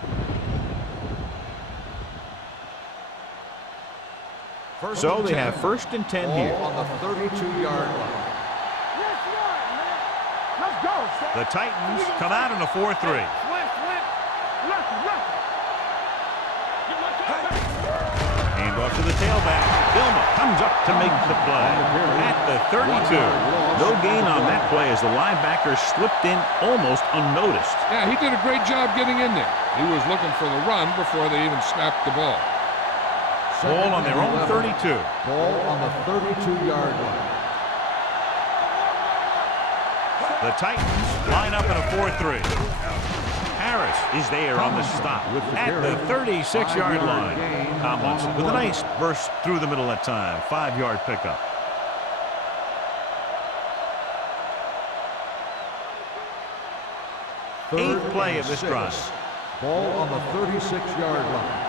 So they have 1st and 10 Ball here. on the 32-yard line. Let's go. The Titans come out in a 4-3. Swing. Left. Hand off to the tailback. Bilma comes up to make the play. At the 32. No gain on that play as the linebacker slipped in almost unnoticed. Yeah, he did a great job getting in there. He was looking for the run before they even snapped the ball. Ball on their own 32. Ball on the 32-yard line. The Titans line up in a 4-3. Harris is there on the stop at the 36-yard line. Tomlinson with a nice burst through the middle that time. 5-yard pickup. Eighth play of this drive. Ball on the 36-yard line.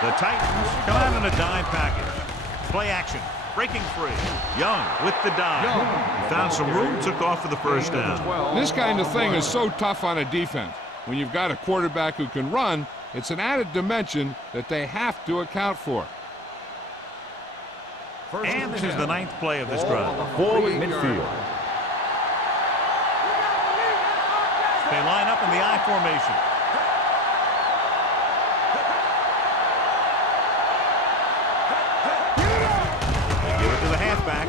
The Titans come out in a dime package. Play action. Breaking free. Young with the dive. He found some room, took off for the first down. This kind of thing is so tough on a defense. When you've got a quarterback who can run, it's an added dimension that they have to account for. And this is the 9th play of this drive. Ball at midfield. They line up in the I formation. They give it to the halfback.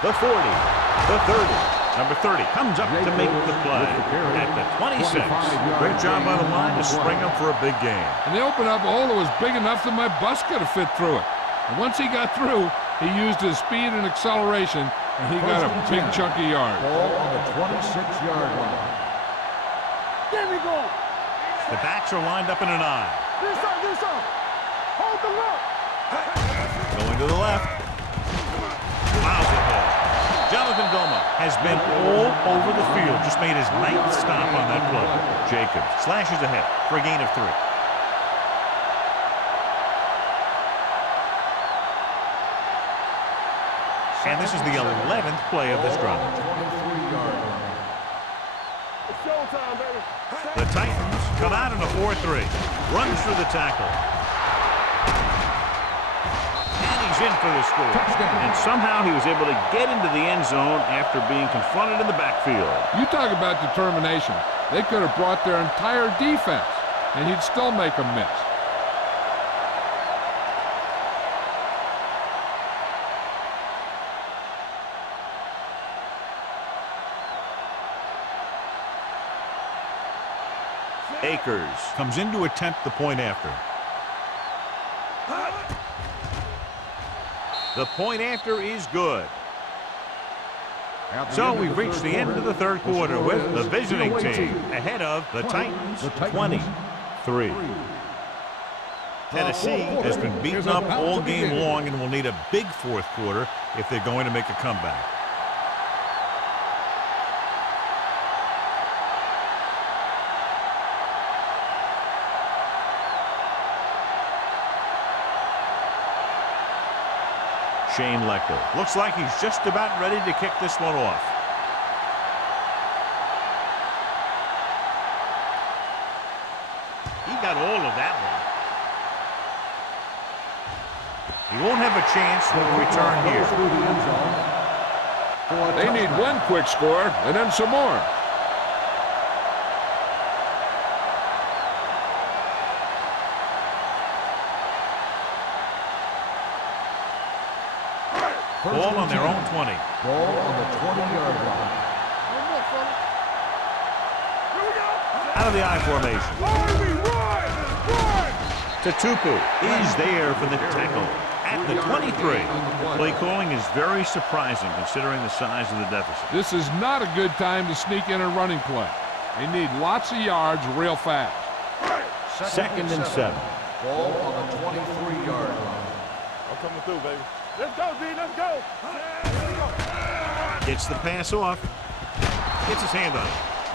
The 40, the 30. Number 30 comes up to make the play at the 26. Great job by the line to spring up for a big game. And they opened up a hole that was big enough that my bus could have fit through it. And once he got through, he used his speed and acceleration, and he got a big chunk of yard. Ball on the 26-yard line. There we go. The backs are lined up in an I. This up. Hold the look. Going to the left. Miles ahead. Jonathan Goma has been all over the field. Just made his 9th stop on that play. Jacobs slashes ahead for a gain of 3. And this is the 11th play of this drive. 23-yard line. It's showtime, baby. The Titans come out in a 4-3. Runs through the tackle. And he's in for the score. And somehow he was able to get into the end zone after being confronted in the backfield. You talk about determination. They could have brought their entire defense, and he'd still make them miss. Akers comes in to attempt the point after. The point after is good. So we've reached the end of the third quarter with the visiting team ahead of the Titans 23. Tennessee has been beaten up all game long and will need a big fourth quarter if they're going to make a comeback. Shane Lecker. Looks like he's just about ready to kick this one off. He got all of that one. He won't have a chance when we return here. They need one quick score and then some more. Ball on their own 20. Ball on the 20-yard line. Out of the I formation. Tatupu is there for the tackle at the 23. Play calling is very surprising considering the size of the deficit. This is not a good time to sneak in a running play. They need lots of yards real fast. Second and 7. Ball on the 23-yard line. I'm coming through, baby. Let's go, D. Let's go. Gets the pass off. Gets his hand on it.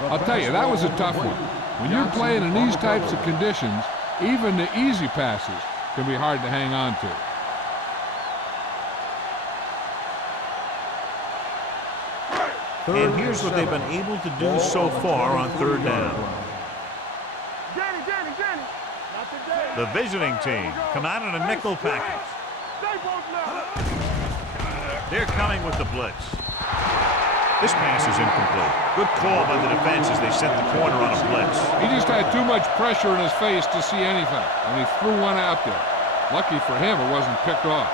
I'll tell you, that was a tough one. When you're playing in these types of conditions, even the easy passes can be hard to hang on to. And here's what they've been able to do so far on third down. Jenny. The visiting team come out in a nickel package. They're coming with the blitz. This pass is incomplete. Good call by the defense as they sent the corner on a blitz. He just had too much pressure in his face to see anything, and he threw one out there. Lucky for him, it wasn't picked off.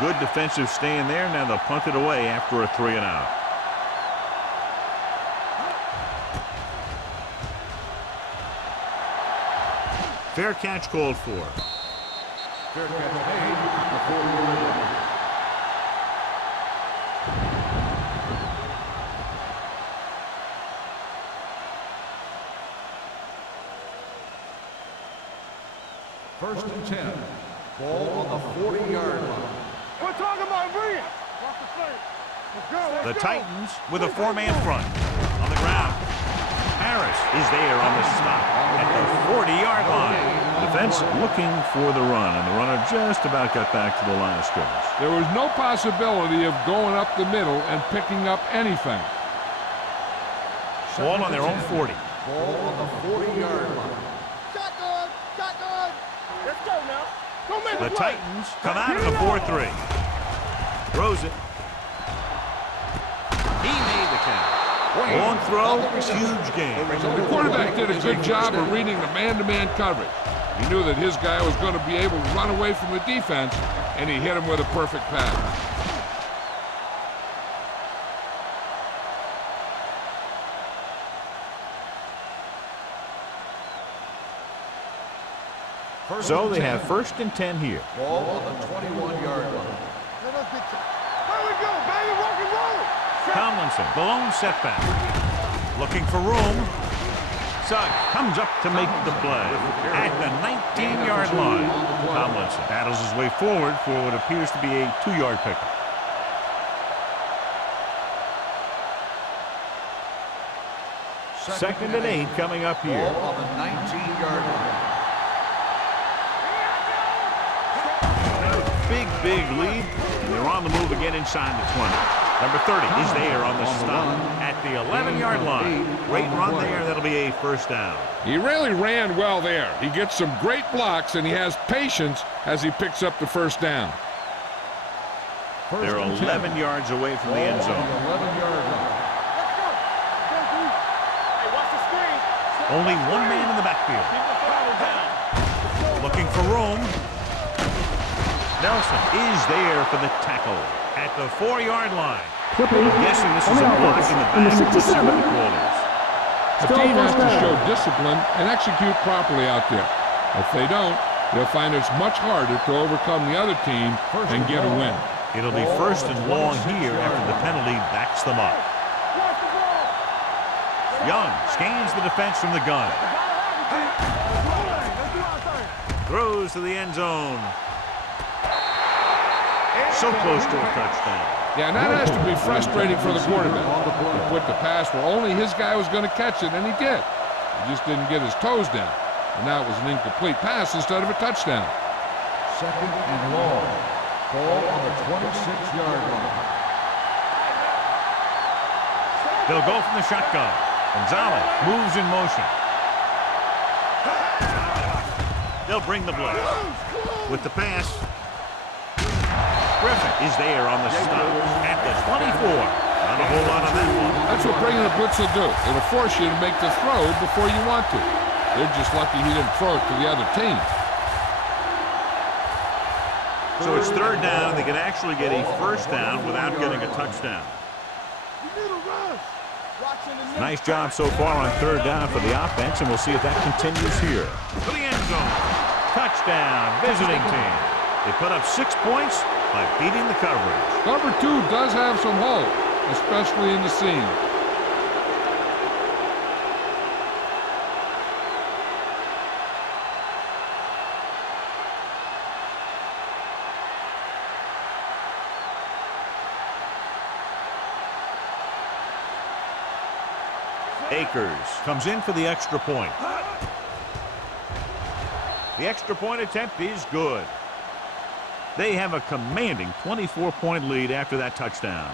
Good defensive stand there. Now they'll punt it away after a 3-and-out. Fair catch called for. Fair catch made at the 40-yard line. First and 10. Ball on the 40-yard line. We're talking about bringing. Watch the play. Let's go. The Titans with a 4-man front. On the ground. Harris is there on the stop at the 40-yard line. Defense looking for the run, and the runner just about got back to the line of scrimmage. There was no possibility of going up the middle and picking up anything. Ball on their own 40. Ball on the 40-yard line. Shotgun. Let's go now. Don't make The a play. Titans come out of the 4-3. Throws it. He made the count. Long throw, huge game. The quarterback did a good job of reading the man-to-man coverage. He knew that his guy was going to be able to run away from the defense, and he hit him with a perfect pass. So they have first and 10 here. Ball on the 21-yard line. Let us get you. There we go, baby. Rock and roll. Tomlinson, the lone setback. Looking for room. Sugg comes up to make the play at the 19-yard line. Tomlinson battles his way forward for what appears to be a 2-yard pickup. Second and 8 coming up here. Ball on the 19-yard line. Big lead, and they're on the move again inside the 20. Number 30 is there on the stop at the 11-yard line. Great run there. That'll be a first down. He really ran well there. He gets some great blocks, and he has patience as he picks up the first down. They're 11 yards away from the end zone. 11-yard line. Hey, watch the screen. Only one man in the backfield. Keep the throttle down. Looking for room. Nelson is there for the tackle at the 4-yard line. Clipping. I'm guessing this is On a the block offense. in the On the back. Let's see 67. what the call is. A Still team has first to down. show discipline and execute properly out there. If they don't, they'll find it's much harder to overcome the other team and get a win. It'll be first and long here after the penalty backs them up. Watch the ball. Young scans the defense from the gun. Let's do our thing. Throws to the end zone. So close to a touchdown. Yeah, and that has to be frustrating for the quarterback. He put the pass where only his guy was going to catch it, and he did. He just didn't get his toes down. And now it was an incomplete pass instead of a touchdown. 2nd and long. Ball on the 26-yard line. They'll go from the shotgun. Gonzalez moves in motion. They'll bring the blitz. With the pass, Griffin is there on the stop at the 24. Not a whole lot on that one. That's what bringing a blitz will do. It'll force you to make the throw before you want to. They're just lucky he didn't throw it to the other team. So it's 3rd down, and they can actually get a 1st down without getting a touchdown. Nice job so far on 3rd down for the offense, and we'll see if that continues here. To the end zone. Touchdown, visiting team. They put up 6 points by beating the coverage. Cover 2 does have some holes, especially in the seam. Akers comes in for the extra point. The extra point attempt is good. They have a commanding 24-point lead after that touchdown.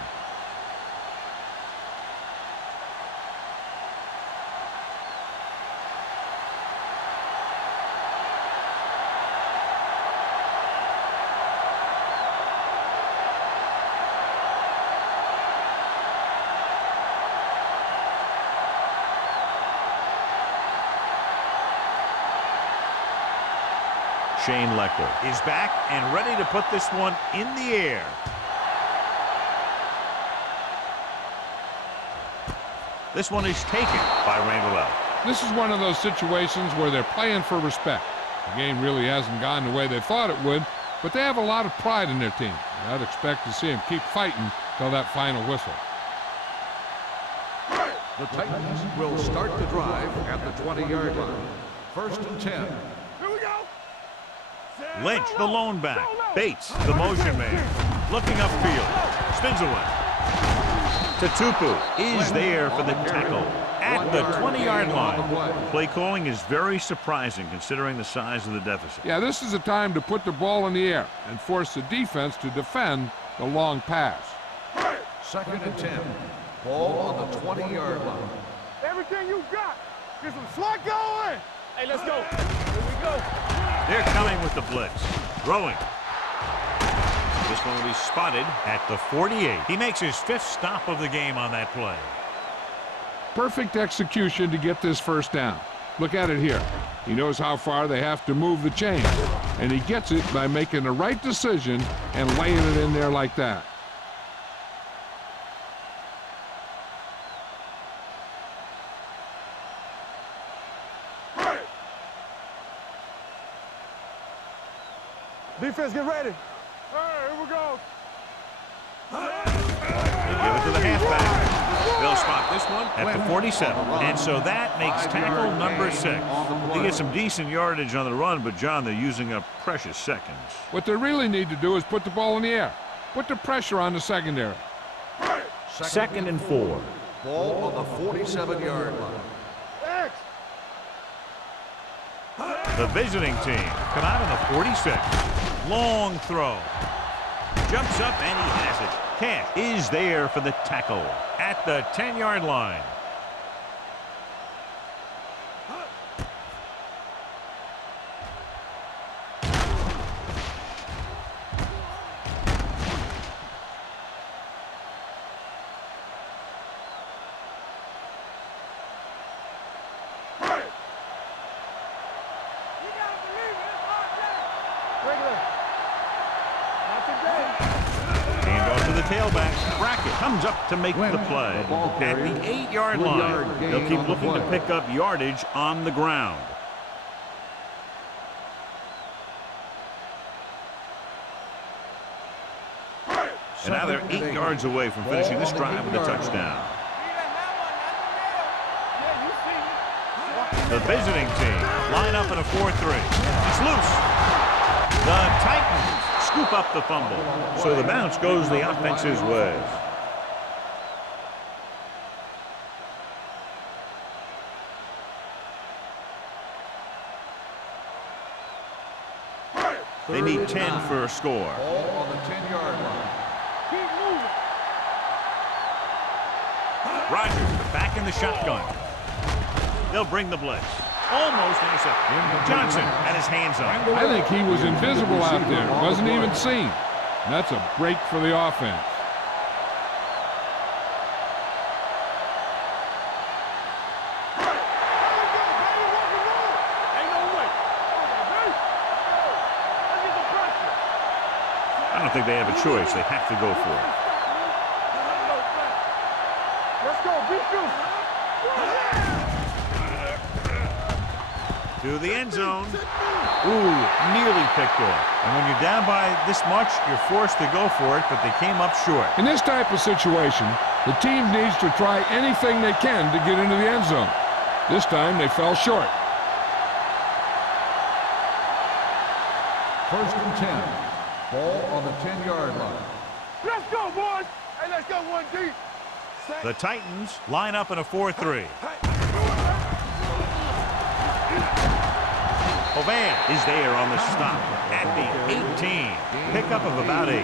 Shane Leckler is back and ready to put this one in the air. This one is taken by Randall L. This is one of those situations where they're playing for respect. The game really hasn't gone the way they thought it would, but they have a lot of pride in their team. I'd expect to see them keep fighting till that final whistle. The Titans will start the drive at the 20-yard line. 1st and 10. Here we go. Lynch, the lone back. Bates, the motion man. Looking upfield. Spins away. Tatupu is there for the tackle at the 20-yard line. Play calling is very surprising considering the size of the deficit. Yeah, this is the time to put the ball in the air and force the defense to defend the long pass. 2nd and 10. Ball on the 20-yard line. Everything you got. Get some slack going. Hey, let's go. Here we go. They're coming with the blitz. Throwing. This one will be spotted at the 48. He makes his 5th stop of the game on that play. Perfect execution to get this 1st down. Look at it here. He knows how far they have to move the chain, and he gets it by making the right decision and laying it in there like that. Defense, get ready. All right, here we go. They give it to the halfback. They'll spot this one at the 47. And so that makes tackle number 6. They get some decent yardage on the run, but, John, they're using up precious seconds. What they really need to do is put the ball in the air. Put the pressure on the secondary. 2nd and 4. Ball on the 47-yard line. X. The visiting team come out on the 46. Long throw. Jumps up and he has it. Cash is there for the tackle at the 10-yard line. Tailback Brackett comes up to make the play at the 8-yard line. They'll keep looking to pick up yardage on the ground. And now they're 8 yards away from finishing this drive with a touchdown. The visiting team line up in a 4-3. It's loose. The Titans scoop up the fumble. So the bounce goes the offense's way. They need 10 for a score. Ball on the 10-yard line. Keep moving. Rodgers back in the shotgun. They'll bring the blitz. Almost intercepted. Johnson had his hands on it. I think he was invisible out there. Wasn't even seen. And that's a break for the offense. Ain't no way. I don't think they have a choice. They have to go for it. Let's go, beat you. To the end zone. Ooh, nearly picked off. And when you're down by this much, you're forced to go for it, but they came up short. In this type of situation, the team needs to try anything they can to get into the end zone. This time, they fell short. First and 10. Ball on the 10-yard line. Let's go, boys. Hey, let's go, 1D. The Titans line up in a 4-3. Hovan is there on the stop at the 18. Pickup of about 8.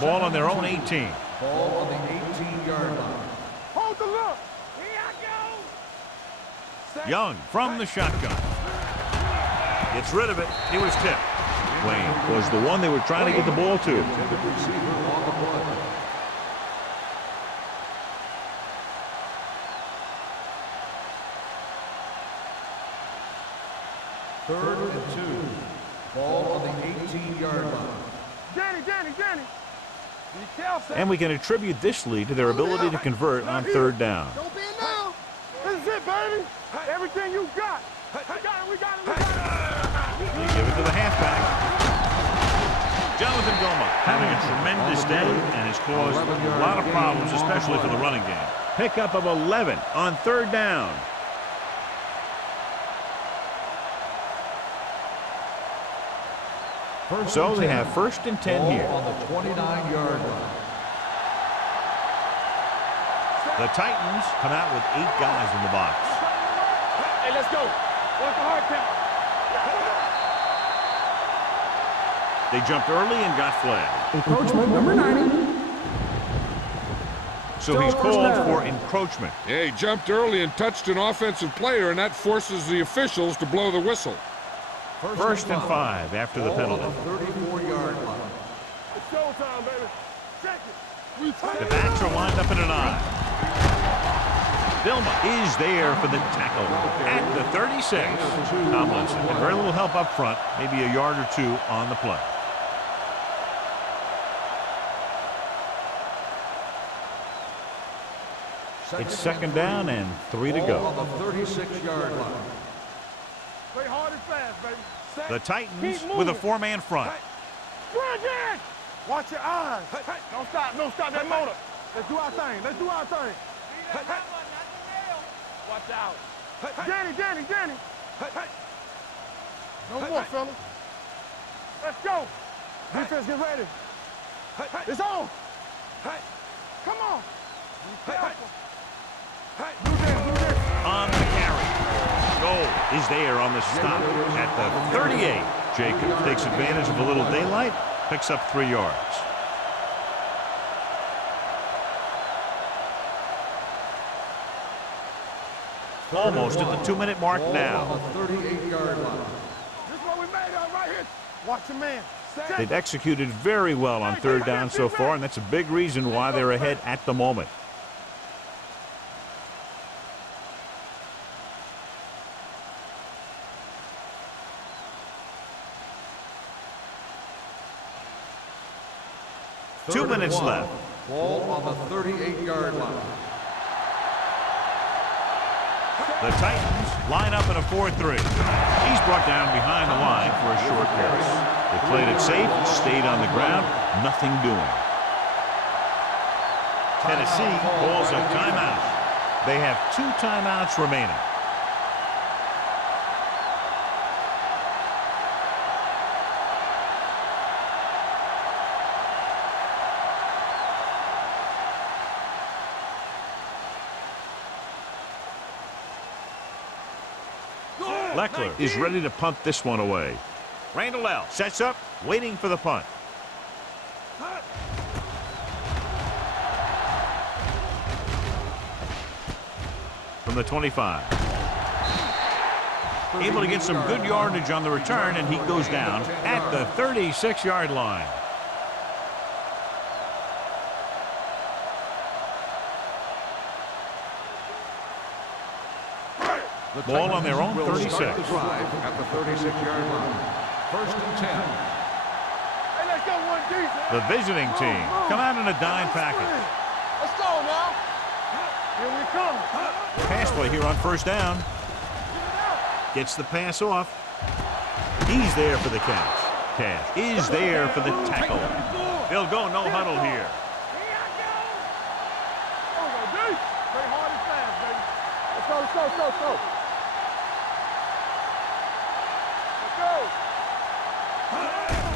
Ball on their own 18. Ball on the 18-yard line. Hold the look. Here I go. Young from the shotgun. Gets rid of it. It was tipped. Wayne was the one they were trying to get the ball to. Intended receiver on the play. Third and 2. Ball on the 18-yard line. Danny. Be careful. And we can attribute this lead to their ability to convert on third down. Don't be now. This is it, baby. Everything you got. We got it. They give it to the halfback. Jonathan Goma having a tremendous day and has caused a lot of problems, especially for the running game. Pickup of 11 on third down. So they have first and 10 here. On the 29-yard line. The Titans come out with 8 guys in the box. Hey, let's go. What's the hard count? They jumped early and got flagged. Encroachment number 90. So he's called for encroachment. Yeah, he jumped early and touched an offensive player, and that forces the officials to blow the whistle. First and 5 after the penalty. On the 34-yard line. It's showtime, baby. Check it. The backs are lined up in an eye. Vilma is there for the tackle at the 36. Tomlinson had very little help up front, maybe a yard or 2 on the play. It's second down and 3 to go. On the 36-yard line. Play hard and fast, baby. The Titans with a 4-man front. Bridget! Watch your eyes. Don't stop that motor. Let's do our thing. Watch out. Danny. No more, fellas. Let's go. Defense, get ready. It's on. Come on. Be careful. Do this. On the carry. Goal is there on the stop at the 38. Jacob takes advantage of a little daylight, picks up 3 yards. Almost at the 2-minute mark now. On the 38-yard line. This is what we made of right here. Watch your man. They've executed very well on third down so far, and that's a big reason why they're ahead at the moment. Third 2 and minutes 1. left. Ball on the 38-yard line. The Titans line up in a 4-3. He's brought down behind the line for a short pass. They played it safe, stayed on the ground, nothing doing. Tennessee calls a timeout. They have 2 timeouts remaining. Leckler is ready to punt this one away. Randall sets up, waiting for the punt. From the 25. Able to get some good yardage on the return, and he goes down at the 36-yard line. Ball on their own 36. Start the drive at the 36-yard line. 1st and 10. Hey, let's go, 1D. The visiting team come out in a dime package. Let's go now. Here we come. Pass play here on 1st down. Gets the pass off. He's there for the catch. Cash is there for the tackle. They'll go no huddle here. Play hard and fast, baby. Let's go, let's go, let's go, let's go.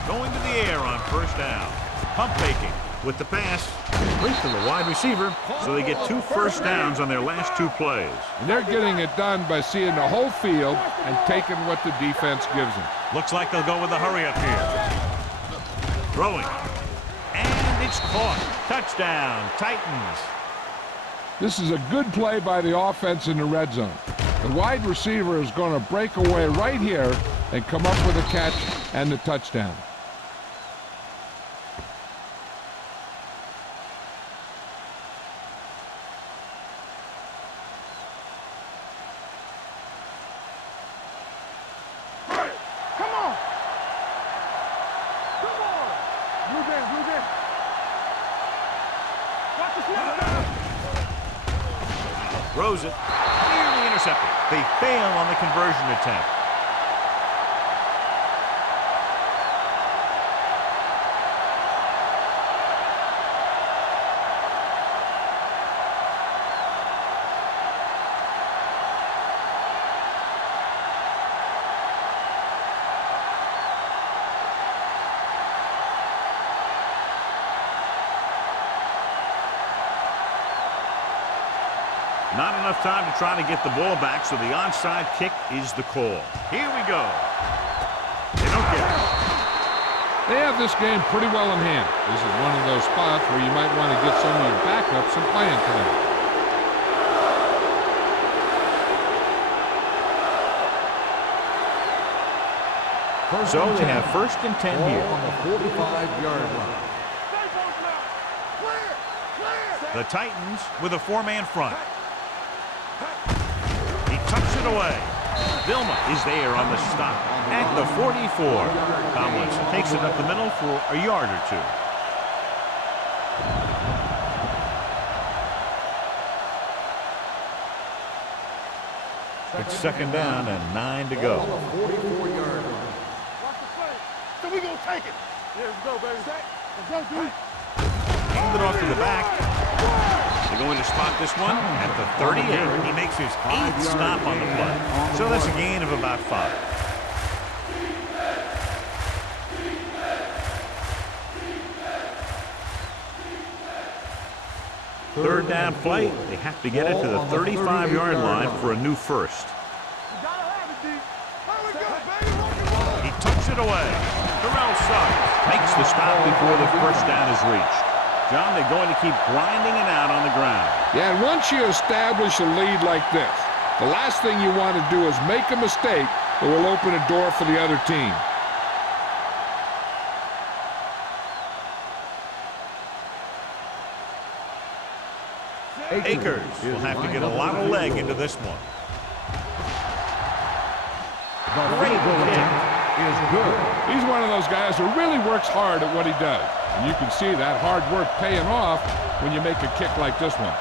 Going to the air on 1st down. Pump faking with the pass. Complete to the wide receiver, so they get 2 first downs on their last 2 plays. And they're getting it done by seeing the whole field and taking what the defense gives them. Looks like they'll go with the hurry up here. Throwing. And it's caught. Touchdown, Titans. This is a good play by the offense in the red zone. The wide receiver is going to break away right here and come up with a catch and the touchdown. Come on. Come on. Blue Jays, Blue Jays. Watch the snap. Throws it. Nearly intercepted. They fail on the conversion attempt. Not enough time to try to get the ball back, so the onside kick is the call. Here we go. They don't get it. They have this game pretty well in hand. This is one of those spots where you might want to get some of your backups some playing time. So they have 1st and 10 Ball here. on the 45-yard line. The Titans with a 4-man front. He tucks it away. Vilma is there on the stop at the 44. Tomlinson takes it up the middle for a yard or 2. It's 2nd down and 9 to go. 44-yard line. Watch the play. So we gonna take it. Yeah, let's go, baby. Let's go, dude. Hand it off to the back. They're going to spot this one at the 38. He makes his 8th stop on the play. So that's a gain of about 5. Third down play. They have to get it to the 35-yard line for a new first. You gotta have it, D. Here we go, baby. Rock and roll. He tucks it away. Terrell Suggs makes the stop before the first down is reached. John, they're going to keep grinding it out on the ground. Yeah, and once you establish a lead like this, the last thing you want to do is make a mistake that will open a door for the other team. Akers will have to get a lot of leg into this one. The field goal attempt is good. He's one of those guys who really works hard at what he does. And you can see that hard work paying off when you make a kick like this one.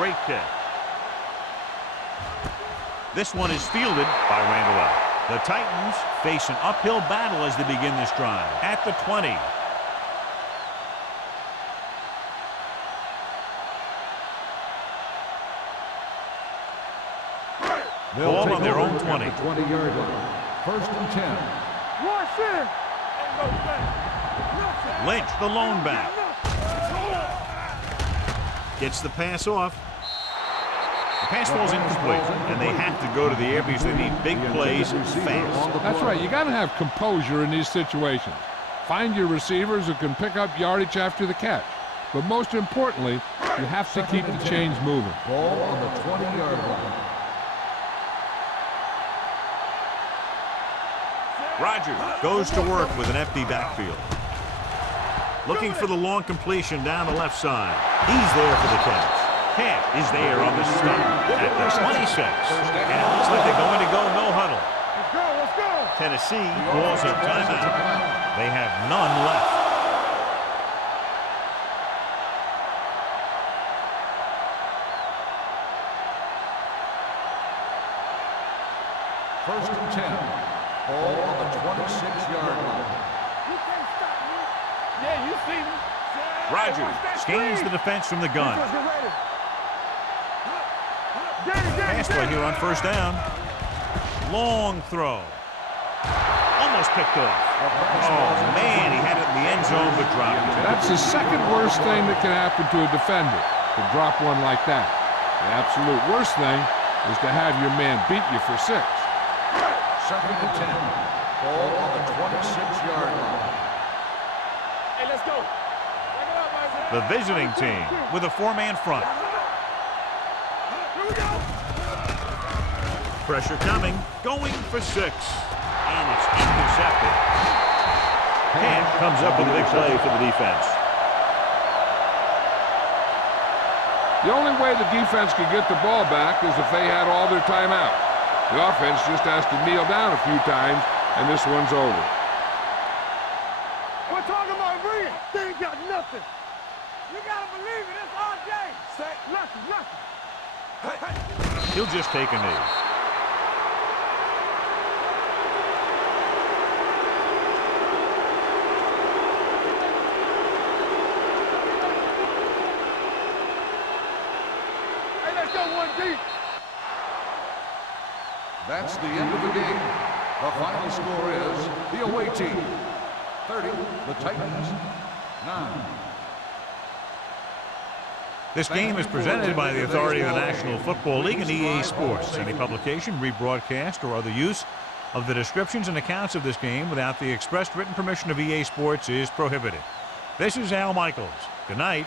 great kick. This one is fielded by Randall. The Titans face an uphill battle as they begin this drive at the 20. Ball on their own 20. 20-yard line. First and 10. Rush in. Lynch, the lone back. Gets the pass off. The pass falls incomplete, and they have to go to the air because they need big plays fast. That's right. You got to have composure in these situations. Find your receivers who can pick up yardage after the catch. But most importantly, you have to keep the chains moving. Ball on the 20-yard line. Rogers goes to work with an empty backfield. Looking for the long completion down the left side. He's there for the catch. Camp is there on the stop at the 26. And it looks like they're going to go no huddle. Let's go, let's go. Tennessee calls a timeout. They have none left. First and 10. Ball on the 26-yard line. You can't stop me. Yeah, you see me. Rogers scans the defense from the gun. Pass play here on first down. Long throw. Almost picked off. Oh, man, he had it in the end zone but dropped it. That's the second worst thing that can happen to a defender, to drop one like that. The absolute worst thing is to have your man beat you for 6. Second and 10. Ball on the 26-yard line. Hey, let's go. Back it up, Isaac. The visiting team with a 4-man front. Here we go. Pressure coming, going for 6. And it's intercepted. Camp comes up with a big play for the defense. The only way the defense could get the ball back is if they had all their timeouts. The offense just has to kneel down a few times, and this one's over. We're talking about Reed. They ain't got nothing. You gotta believe it. It's RJ. Say nothing, nothing. Hey. He'll just take a knee. Hey, let's go one deep. That's the end of the game. The final score is the away team 30, the Titans 9. This game is presented by the authority of the National Football League and EA Sports. Any publication, rebroadcast, or other use of the descriptions and accounts of this game without the expressed written permission of EA Sports is prohibited. This is Al Michaels. Good night.